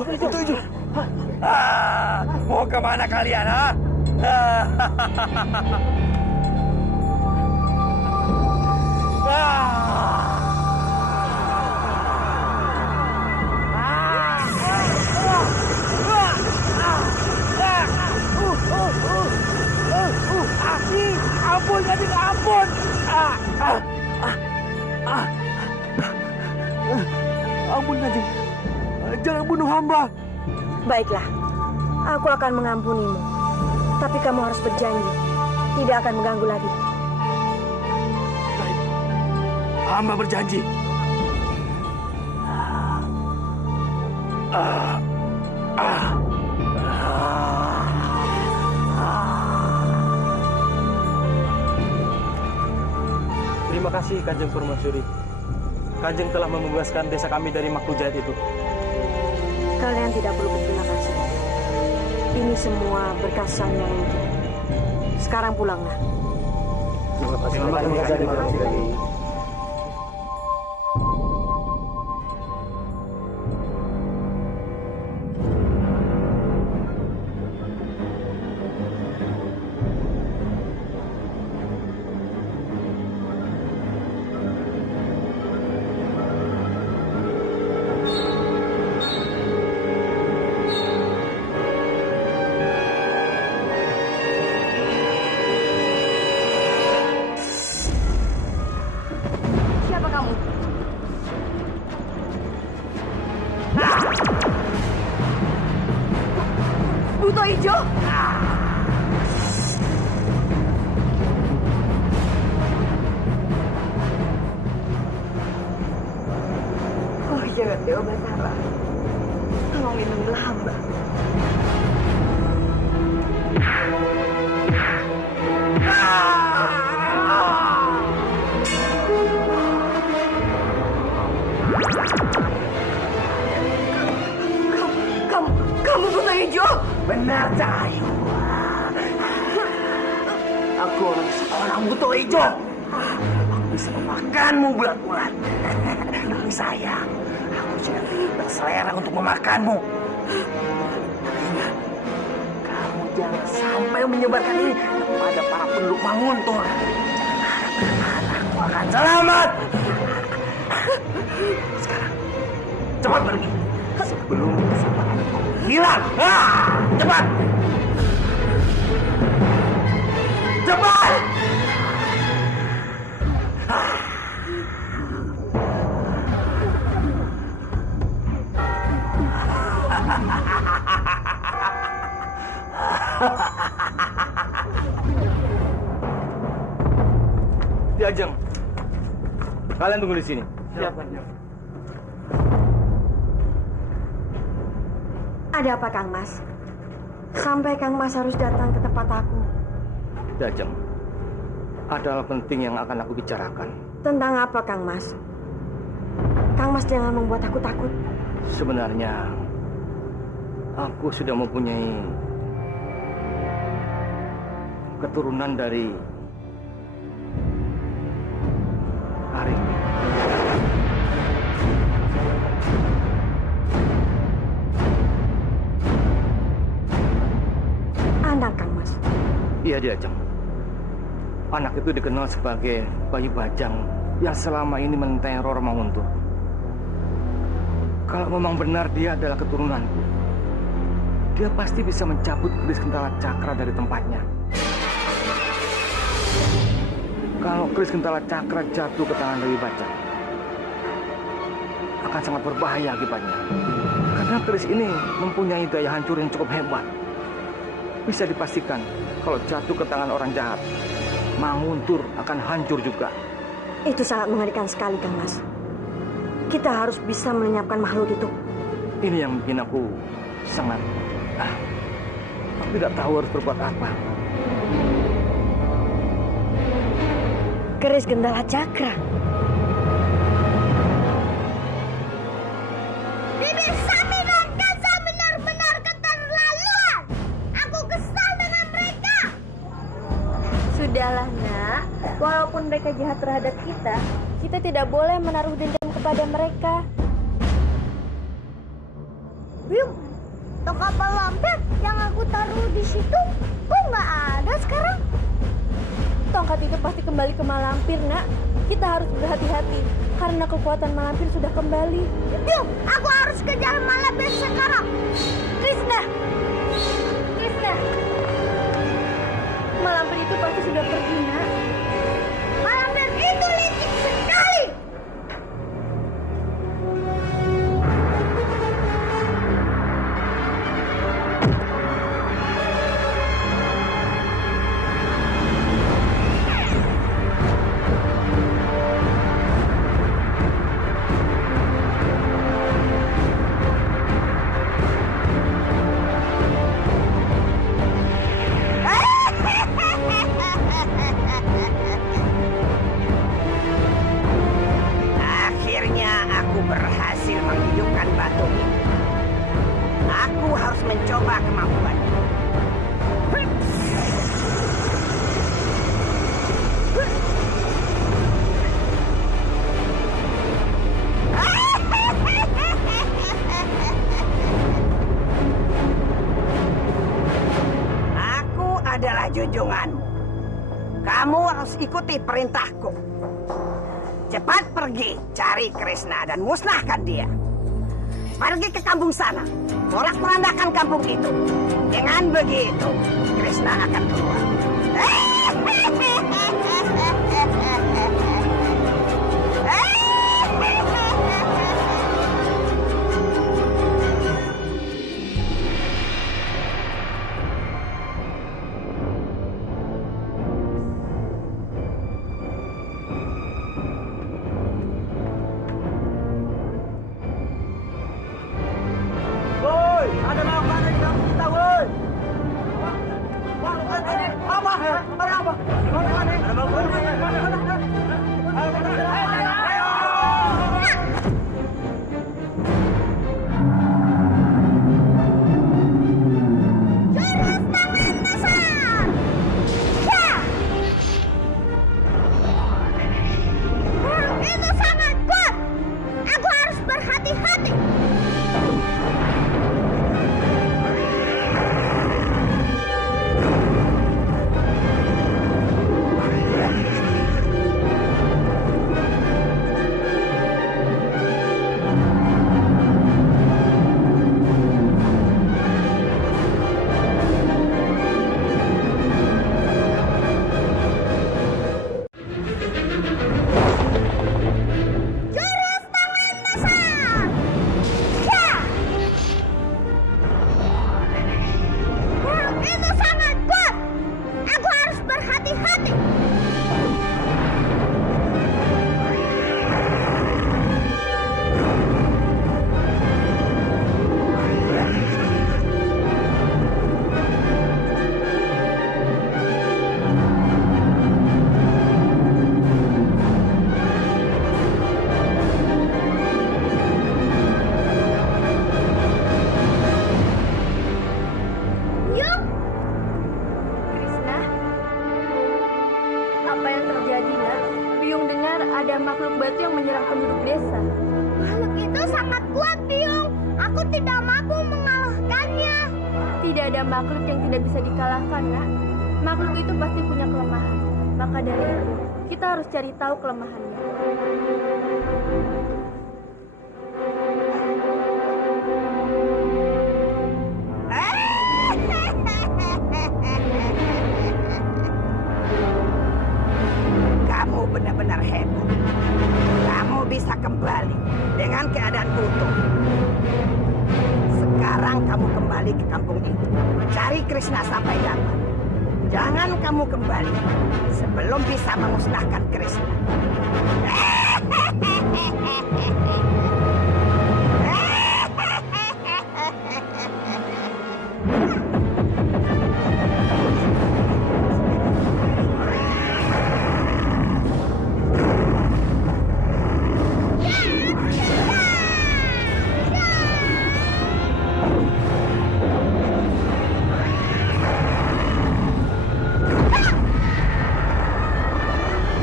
Hijau. Mau kemana kalian, ha? Ampun, Kanjeng, ampun. Ampun, Kanjeng. Jangan bunuh hamba. Baiklah, aku akan mengampunimu. Tapi kamu harus berjanji, tidak akan mengganggu lagi. Baik, hamba berjanji. Terima kasih Kanjeng Permaisuri. Kanjeng telah membebaskan desa kami dari makhluk jahat itu. Kalian tidak perlu berterima kasih. Ini semua berkat Sang Yang Widi. Sekarang pulanglah. Terima kasih. Buto Ijo. Oh, jangan Dewa Batara. Tolong lindungilah hamba. Kamu Buto Ijo? Benar, Cahayu. Aku seorang Buto Ijo. Aku bisa memakanmu bulat-bulat. Tapi sayang, aku sudah berselera untuk memakanmu. Ingat, kamu jangan sampai menyebarkan ini kepada para penduduk Manguntur. Jangan harap aku akan selamat. Sekarang, cepat pergi sebelum kesempatan hilang. Cepat! Cepat! Ki Ajeng, kalian tunggu di sini. Siap. Ada apa, Kang Mas? Sampai Kang Mas harus datang ke tempat aku. Ki Ajeng, ada hal penting yang akan aku bicarakan. Tentang apa, Kang Mas? Kang Mas jangan membuat aku takut. Sebenarnya, aku sudah mempunyai keturunan dari Arif. Anak, Kang Mas? Iya, Ki Ajeng. Anak itu dikenal sebagai bayi bajang yang selama ini menteror Manguntur. Kalau memang benar dia adalah keturunanku, dia pasti bisa mencabut keris Kentala Cakra dari tempatnya. Kalau keris Kentala Cakra jatuh ke tangan Dewi Bajang, akan sangat berbahaya akibatnya. Karena keris ini mempunyai daya hancur yang cukup hebat. Bisa dipastikan kalau jatuh ke tangan orang jahat, Manguntur akan hancur juga. Itu sangat mengerikan sekali, Kang Mas. Kita harus bisa melenyapkan makhluk itu. Ini yang bikin aku sangat... aku tidak tahu harus berbuat apa. Keris Gendala Cakra. Bibi Sami dan Kansa benar-benar keterlaluan. Aku kesal dengan mereka. Sudahlah, Nak. Walaupun mereka jahat terhadap kita tidak boleh menaruh dendam kepada mereka. Biyung, tongkat malampir yang aku taruh di situ kok nggak ada sekarang? Tongkat itu pasti kembali ke Malampir, Nak. Kita harus berhati-hati karena kekuatan Malampir sudah kembali. Biyung, aku harus kejar malampir sekarang. Krishna! Krishna! Malampir itu pasti sudah pergi, Nak. Malampir itu licik sekali. Akhirnya aku berhasil menghidupkan batu ini. Aku harus mencoba kemampuannya. Aku adalah junjunganmu. Kamu harus ikuti perintahku. Cepat pergi, cari Krishna dan musnahkan dia. Pergi ke kampung sana, porak-porandakan kampung itu. Dengan begitu, Krishna akan keluar. Woi, ada apa di kampung kita, woi? Apa? Ada apa? Jurus tangan dasar. Ya. Itu sangat kuat. Aku harus berhati-hati. Jurus tangan dasar. Ya. Itu sangat kuat. Aku harus berhati-hati. Yuk. Krishna? Apa yang terjadi, Nak? Biyung dengar ada makhluk batu yang menyerang penduduk desa. Makhluk itu sangat kuat, Biyung. Aku tidak mampu mengalahkannya. Tidak ada makhluk yang tidak bisa dikalahkan, Nak. Makhluk itu pasti punya kelemahan. Maka dari itu, kita harus cari tahu kelemahannya. Kamu benar-benar hebat. Kamu bisa kembali dengan keadaan utuh. Sekarang kamu kembali ke kampung itu. Cari Krishna sampai dapat. Jangan kamu kembali sebelum bisa memusnahkan Krishna.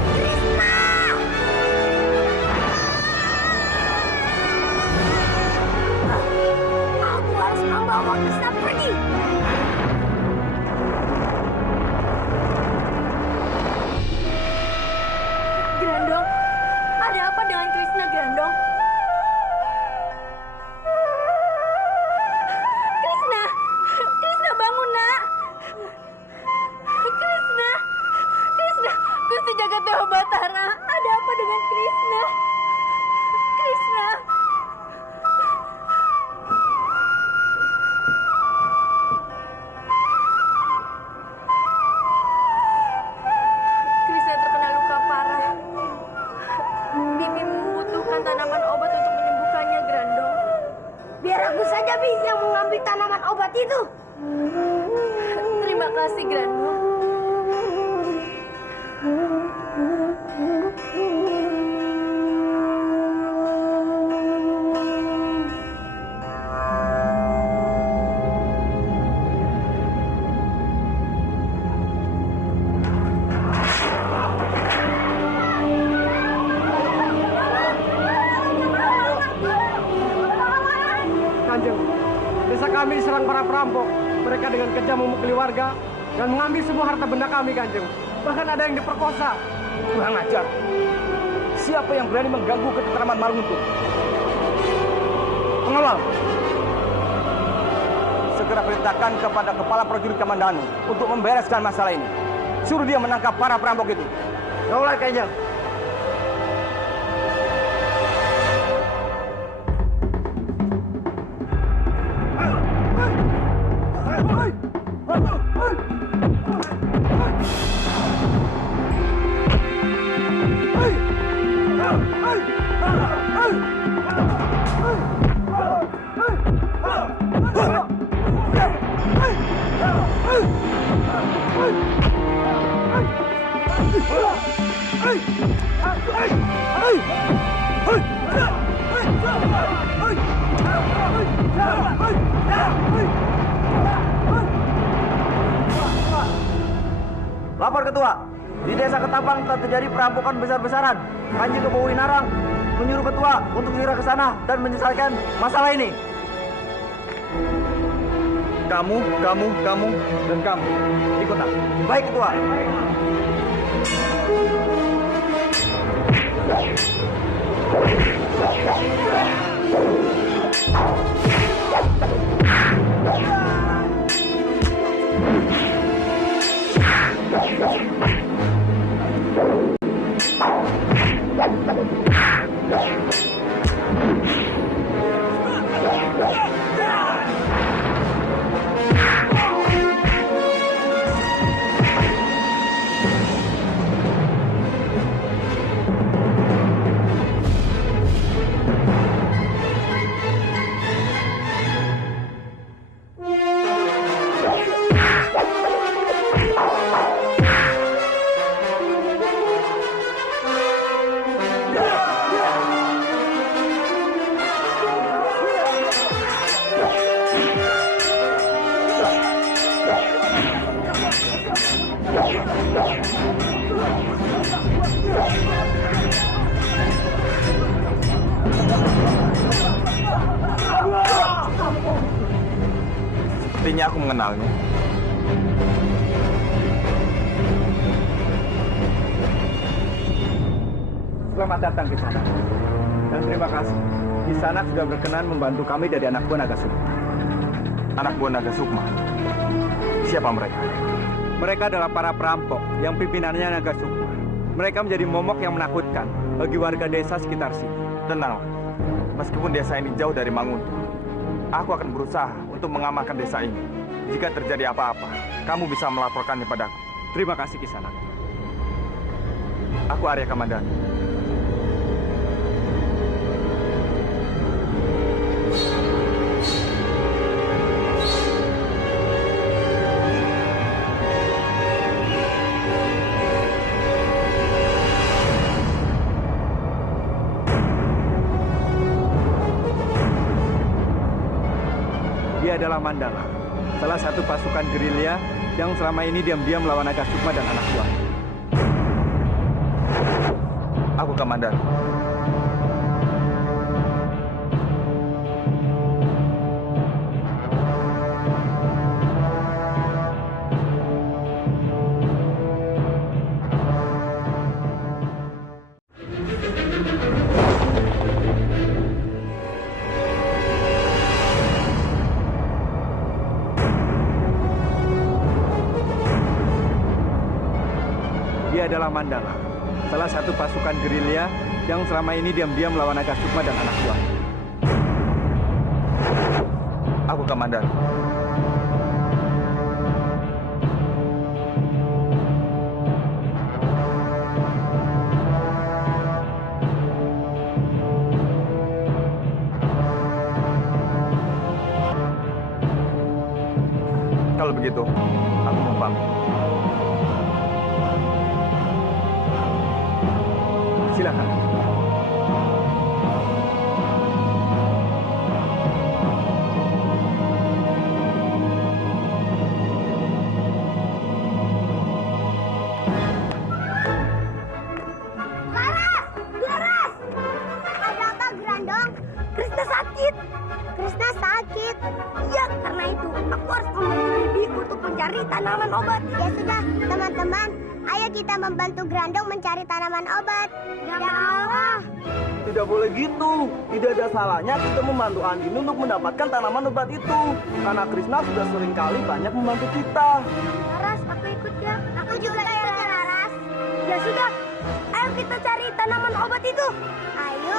Krishna! Batara, ada apa dengan Krishna? Krishna. Krishna terkena luka parah. Bibi membutuhkan tanaman obat untuk menyembuhkannya, Grandong. Biar aku saja bisa mengambil tanaman obat itu. Terima kasih, Grandong. Kanjeng, desa kami diserang para perampok. Mereka dengan kejam memukuli warga dan mengambil semua harta benda kami, Kanjeng. Bahkan ada yang diperkosa. Kurang ajar. Siapa yang berani mengganggu ketentraman Maruntur? Pengawal, segera perintahkan kepada kepala prajurit Kamandanu untuk membereskan masalah ini. Suruh dia menangkap para perampok itu. Kaulah, Kanjeng. Lapor Ketua, di desa Ketapang telah terjadi perampokan besar-besaran. Kanjeng Kebo Winarang menyuruh Ketua untuk segera ke sana dan menyelesaikan masalah ini. Kamu, dan kamu. Ikut aku. Baik, Ketua. Sepertinya aku mengenalnya. Selamat datang di sana. Dan terima kasih. Di sana sudah berkenan membantu kami dari anak buah Naga Sukma. Anak buah Naga Sukma? Siapa mereka? Mereka adalah para perampok yang pimpinannya Naga Sukma. Mereka menjadi momok yang menakutkan bagi warga desa sekitar sini. Tenanglah. Meskipun desa ini jauh dari Manguntur, aku akan berusaha untuk mengamankan desa ini. Jika terjadi apa-apa, kamu bisa melaporkannya padaku. Terima kasih, Kisanak. Aku Arya Kamandanu. Dia adalah Mandala, salah satu pasukan gerilya yang selama ini diam-diam melawan Naga Sukma dan anak buah. Aku Kamandanu. Dia adalah Mandala, salah satu pasukan gerilya yang selama ini diam-diam melawan Naga Sukma dan anak buahnya. Aku komandan. Kalau begitu, aku mau pamit. Silakan. Laras! Ada apa, Grandong? Krisna sakit. Krisna sakit. Iya, karena itu aku harus membantu Bibi untuk mencari tanaman obat. Ya sudah, teman-teman. Ayo kita membantu Grandong mencari tanaman obat. Ya Allah. Tidak boleh gitu. Tidak ada salahnya kita membantu Andini untuk mendapatkan tanaman obat itu. Karena Krisna sudah sering kali banyak membantu kita. Laras, aku ikut ya. Aku juga ikut ya, Laras. Ya sudah, ayo kita cari tanaman obat itu. Ayo.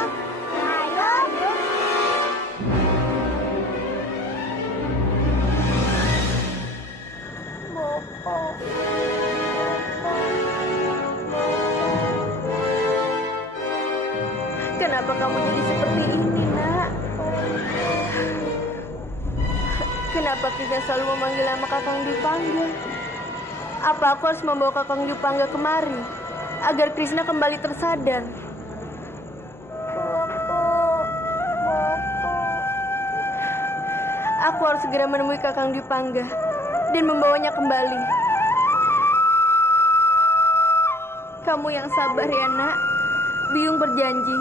Kenapa kamu jadi seperti ini, Nak? Kenapa Krisna selalu memanggil nama Kakang Dipangga? Apa aku harus membawa Kakang Dipangga kemari agar Krisna kembali tersadar? Aku harus segera menemui Kakang Dipangga dan membawanya kembali. Kamu yang sabar ya, Nak. Biyung berjanji,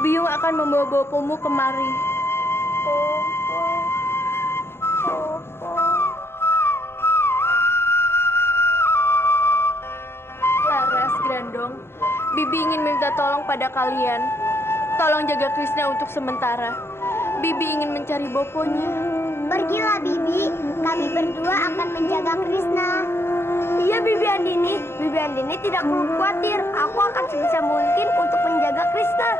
Biyung akan membawa bopomu kemari. Laras, Grandong, Bibi ingin minta tolong pada kalian. Tolong jaga Krisna untuk sementara. Bibi ingin mencari boponya. Pergilah, Bibi. Kami berdua akan menjaga Krisna. Iya, Bibi Andini. Bibi Andini tidak perlu khawatir. Aku akan sebisa mungkin untuk menjaga Krisna.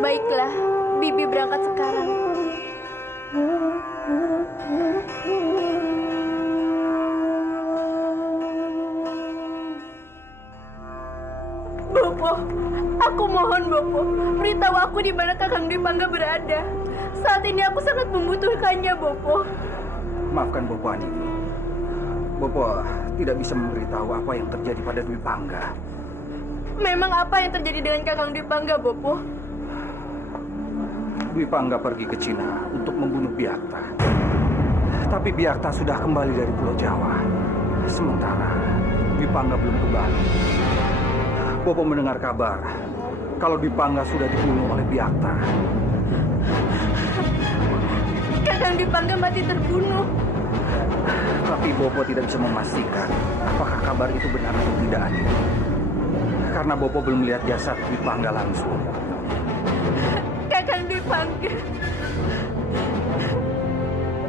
Baiklah, Bibi berangkat sekarang. Bopo, aku mohon Bopo, beritahu aku di mana Kakang Dipangga berada. Saat ini aku sangat membutuhkannya, Bopo. Maafkan Bopo Andini. Bopo tidak bisa memberitahu apa yang terjadi pada Dwi Pangga. Memang apa yang terjadi dengan Kakang Dipangga, Bopo? Dwi Pangga pergi ke Cina untuk membunuh Biakta. Tapi Biakta sudah kembali dari Pulau Jawa. Sementara Dwi Pangga belum kembali. Bopo mendengar kabar kalau Dwi Pangga sudah dibunuh oleh Biakta. Kakang Dipangga mati terbunuh. Tapi Bopo tidak bisa memastikan apakah kabar itu benar atau tidak, Andini. Karena Bopo belum melihat jasad Dwi Pangga langsung. Kakang Dipangga,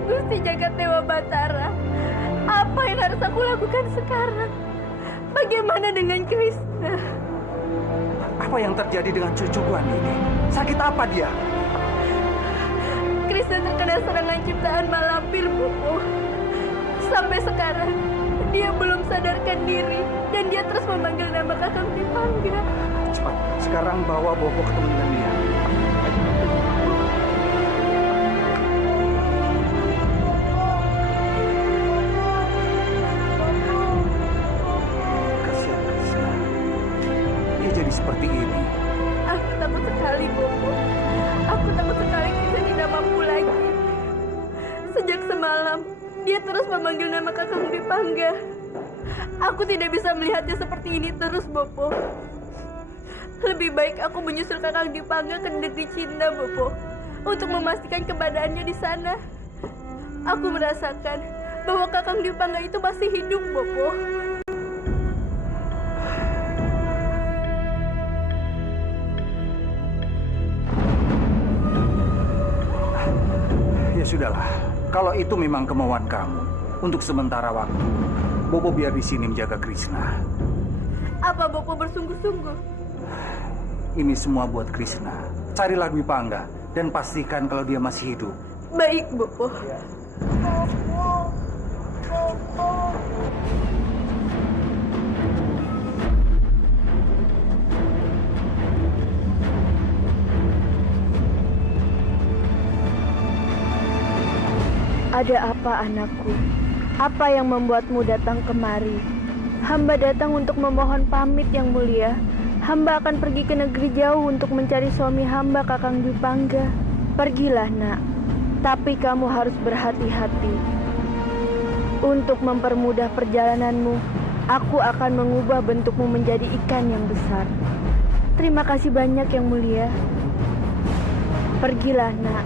Gusti Jagat Dewa Batara, apa yang harus aku lakukan sekarang? Bagaimana dengan Krisna? Apa yang terjadi dengan cucuku Andini? Sakit apa dia? Krisna terkena serangan ciptaan malampir, Bopo. Sampai sekarang, dia belum sadarkan diri dan dia terus memanggil nama Kakang Dipangga. Cepat, sekarang bawa Bopo ketemu dengan dia. Kasihan Krisna. Dia jadi seperti ini. Aku takut sekali, Bopo. Aku takut sekali Krisna tidak mampu lagi. Sejak semalam, dia terus memanggil nama Kakang Dipangga. Aku tidak bisa melihatnya seperti ini terus, Bopo. Lebih baik aku menyusul Kakang Dipangga ke negeri Cina, Bopo, untuk memastikan keberadaannya di sana. Aku merasakan bahwa Kakang Dipangga itu masih hidup, Bopo. Ya sudahlah, kalau itu memang kemauan kamu, untuk sementara waktu, Bopo biar di sini menjaga Krishna. Apa Bopo bersungguh-sungguh? Ini semua buat Krishna. Carilah Dwi Pangga dan pastikan kalau dia masih hidup. Baik, Bopo. Ada apa, anakku? Apa yang membuatmu datang kemari? Hamba datang untuk memohon pamit yang mulia. Hamba akan pergi ke negeri jauh untuk mencari suami hamba, Kakang Dwi Pangga. Pergilah, nak. Tapi kamu harus berhati-hati. Untuk mempermudah perjalananmu, aku akan mengubah bentukmu menjadi ikan yang besar. Terima kasih banyak yang mulia. Pergilah, nak.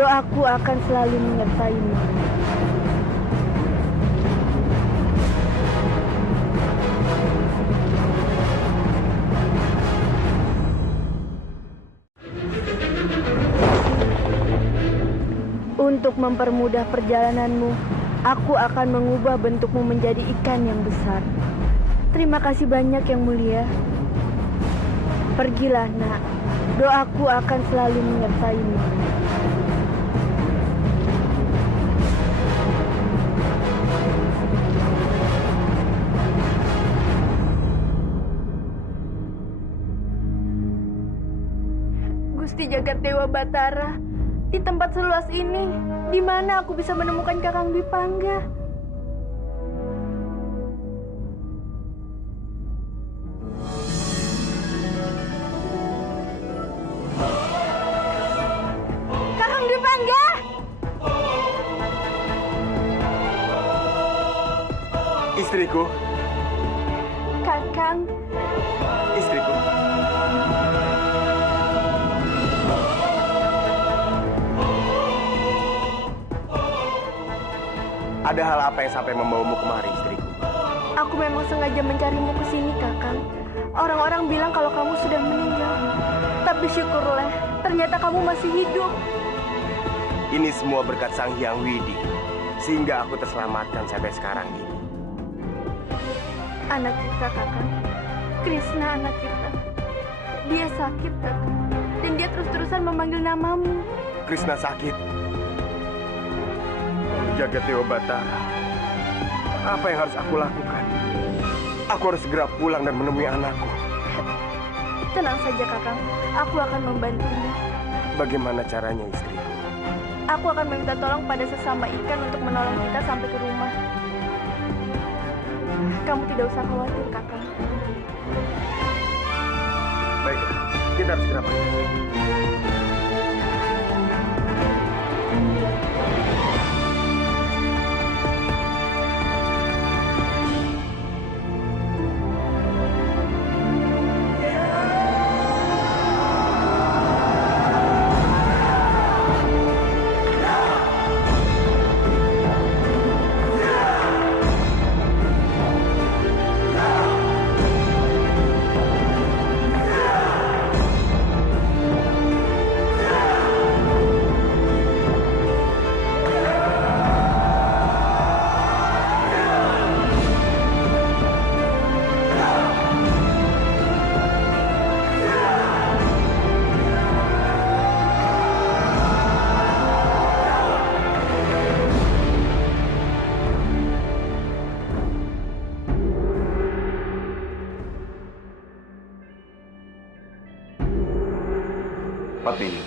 Doaku akan selalu menyertaimu. Untuk mempermudah perjalananmu, aku akan mengubah bentukmu menjadi ikan yang besar. Terima kasih banyak yang mulia. Pergilah, nak. Doaku akan selalu menyertaimu. Gusti Jagat Dewa Batara, di tempat seluas ini, di mana aku bisa menemukan Kakang Dwi Pangga? Kakang Dwi Pangga! Istriku. Kakang. Istriku. Ada hal apa yang sampai membawamu kemari, istriku? Aku memang sengaja mencarimu ke sini, Kakang. Orang-orang bilang kalau kamu sudah meninggal. Tapi syukurlah, ternyata kamu masih hidup. Ini semua berkat Sang Hyang Widi, sehingga aku terselamatkan sampai sekarang ini. Anak kita, Kakang. Krishna anak kita. Dia sakit, Kakang. Dan dia terus-terusan memanggil namamu. Krishna sakit. Jagat Dewa Batara, apa yang harus aku lakukan? Aku harus segera pulang dan menemui anakku. Tenang saja, Kakang. Aku akan membantumu. Bagaimana caranya, istri? Aku akan meminta tolong pada sesama ikan untuk menolong kita sampai ke rumah. Kamu tidak usah khawatir, Kakang. Baiklah, kita harus segera pergi. Padmini,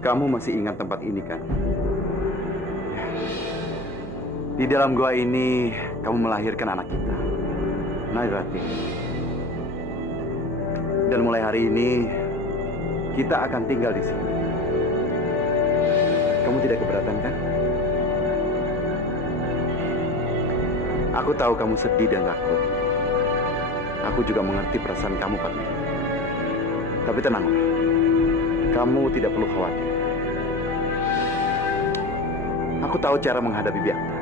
kamu masih ingat tempat ini kan? Di dalam gua ini, kamu melahirkan anak kita, Nairati. Dan mulai hari ini, kita akan tinggal di sini. Kamu tidak keberatan kan? Aku tahu kamu sedih dan takut. Aku juga mengerti perasaan kamu, Padmini. Tapi tenanglah. Kamu tidak perlu khawatir. Aku tahu cara menghadapi Byakta.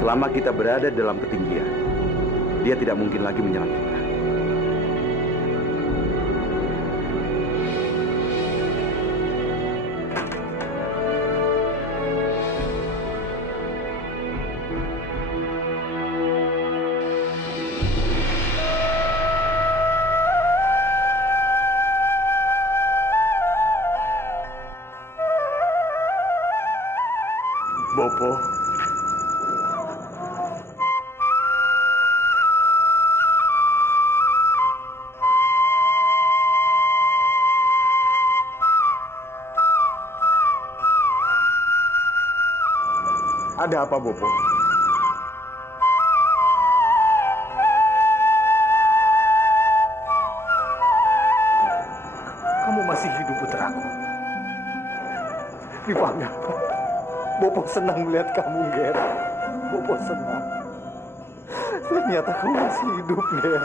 Selama kita berada dalam ketinggian, dia tidak mungkin lagi menyerang kita. Ada apa, Bopo? Kamu masih hidup, putraku. Ripangga, Bopo senang melihat kamu, Ger. Bopo senang. Ternyata kamu masih hidup, Ger.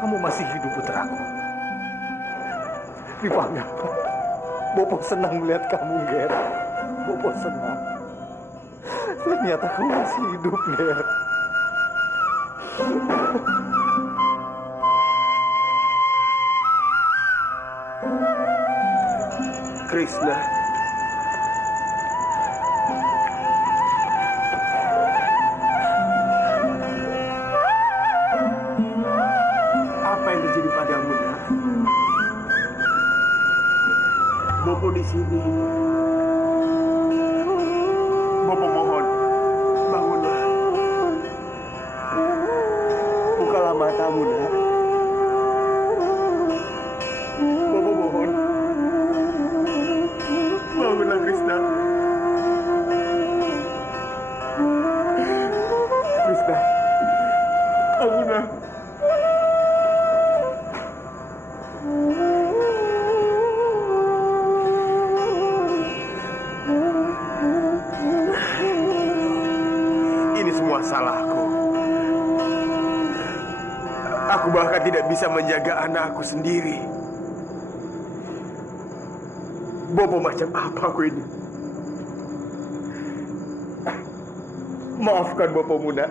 Kamu masih hidup, putraku. Ripangga, Bopo senang melihat kamu, Ger. Bopo senang. Ternyata kamu masih hidup, Ger. Krishna. Apa yang terjadi padamu, nak? Bopo di sini. Bopo mohon, bangunlah. Bukalah matamu, nak. Bopo mohon. Bangunlah, Krishna. Krishna, bangunlah. Ini semua salahku. Aku bahkan tidak bisa menjaga anakku sendiri. Bopo macam apa aku ini? Maafkan Bopo Muna.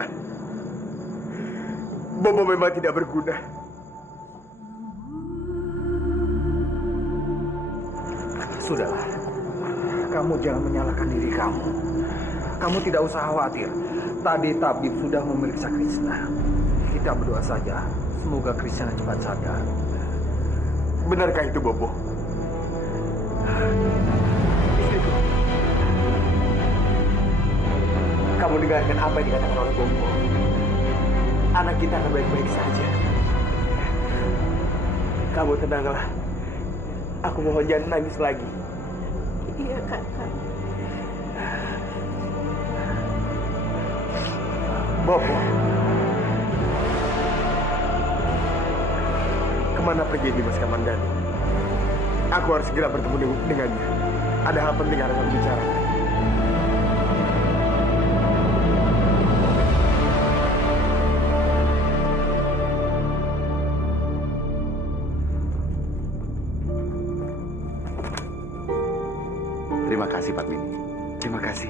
Bopo memang tidak berguna. Sudahlah, kamu jangan menyalahkan diri kamu. Kamu tidak usah khawatir. Tadi tabib sudah memeriksa Krishna. Kita berdoa saja, semoga Krishna cepat sadar. Benarkah itu, Bopo? Istriku, kamu dengarkan apa yang dikatakan oleh Bopo. Anak kita akan baik-baik saja. Kamu tenanglah. Aku mohon jangan nangis lagi. Iya, Kakak. Bopo, kemana pergi Dimas Kamandanu? Aku harus segera bertemu dengannya. Ada hal penting yang harus aku bicarakan. Terima kasih, Padmini. Terima kasih.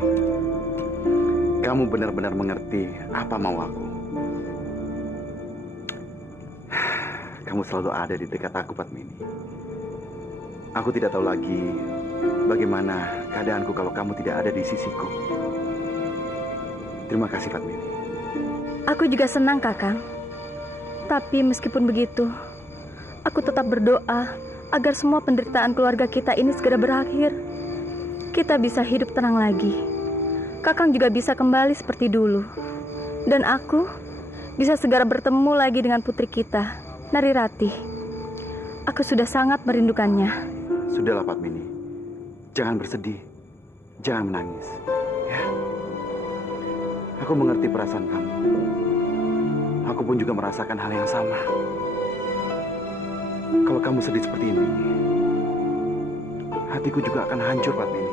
Kamu benar-benar mengerti apa mau aku. Kamu selalu ada di dekat aku, Padmini. Aku tidak tahu lagi bagaimana keadaanku kalau kamu tidak ada di sisiku. Terima kasih, Padmini. Aku juga senang, Kakang. Tapi meskipun begitu, aku tetap berdoa agar semua penderitaan keluarga kita ini segera berakhir. Kita bisa hidup tenang lagi. Kakang juga bisa kembali seperti dulu. Dan aku bisa segera bertemu lagi dengan putri kita, Narirati. Aku sudah sangat merindukannya. Sudahlah, Padmini. Jangan bersedih. Jangan menangis. Ya. Aku mengerti perasaan kamu. Aku pun juga merasakan hal yang sama. Kalau kamu sedih seperti ini, hatiku juga akan hancur, Padmini.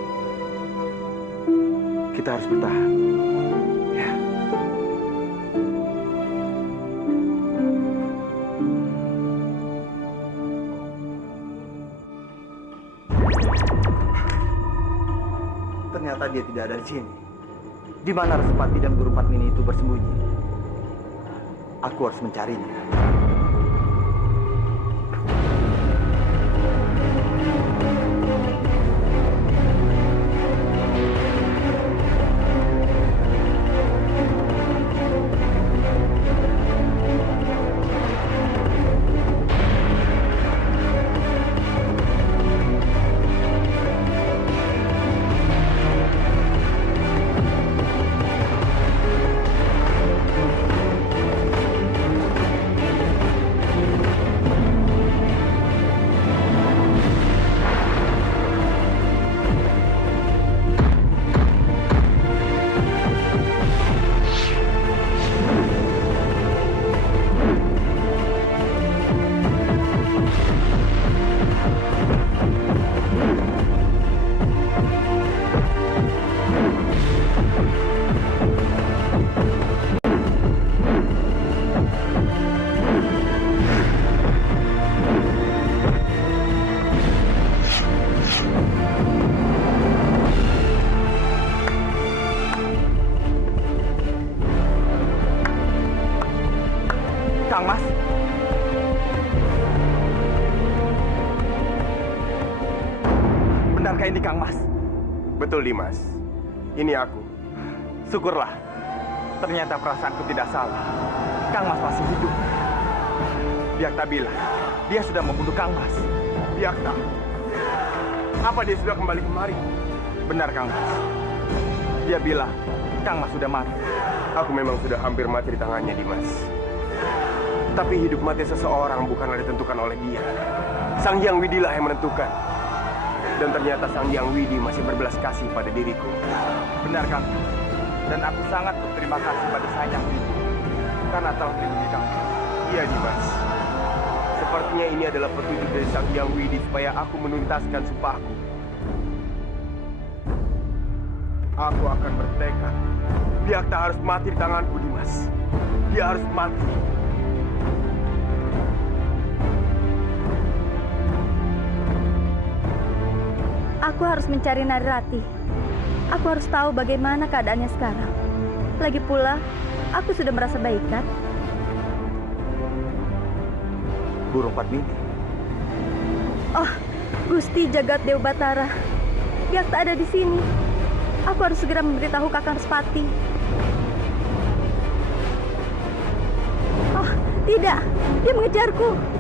Kita harus bertahan. Ya. Ternyata dia tidak ada di sini. Di mana Respati dan Guru Padmini itu bersembunyi? Aku harus mencarinya. Apakah ini Kang Mas? Betul, Dimas. Ini aku. Syukurlah. Ternyata perasaanku tidak salah. Kang Mas masih hidup. Biakta bilang dia sudah membunuh Kang Mas. Biakta? Apa dia sudah kembali kemari? Benar, Kang Mas. Dia bilang Kang Mas sudah mati. Aku memang sudah hampir mati di tangannya, Dimas. Tapi hidup mati seseorang bukanlah ditentukan oleh dia. Sang Hyang Widi lah yang menentukan. Dan ternyata Sang Hyang Widi masih berbelas kasih pada diriku. Benar, Kang. Dan aku sangat berterima kasih pada Sang Hyang Widi karena telah melindungi kamu. Iya, Dimas. Sepertinya ini adalah petunjuk dari Sang Hyang Widi supaya aku menuntaskan sumpahku. Aku akan bertekad. Biakta harus mati di tanganku, Dimas. Dia harus mati. Aku harus mencari Narirati. Aku harus tahu bagaimana keadaannya sekarang. Lagi pula, aku sudah merasa baik, kan? Burung Padmini. Oh, Gusti Jagat Dewa Batara. Biakta ada di sini. Aku harus segera memberitahu Kakang Respati. Oh, tidak. Dia mengejarku.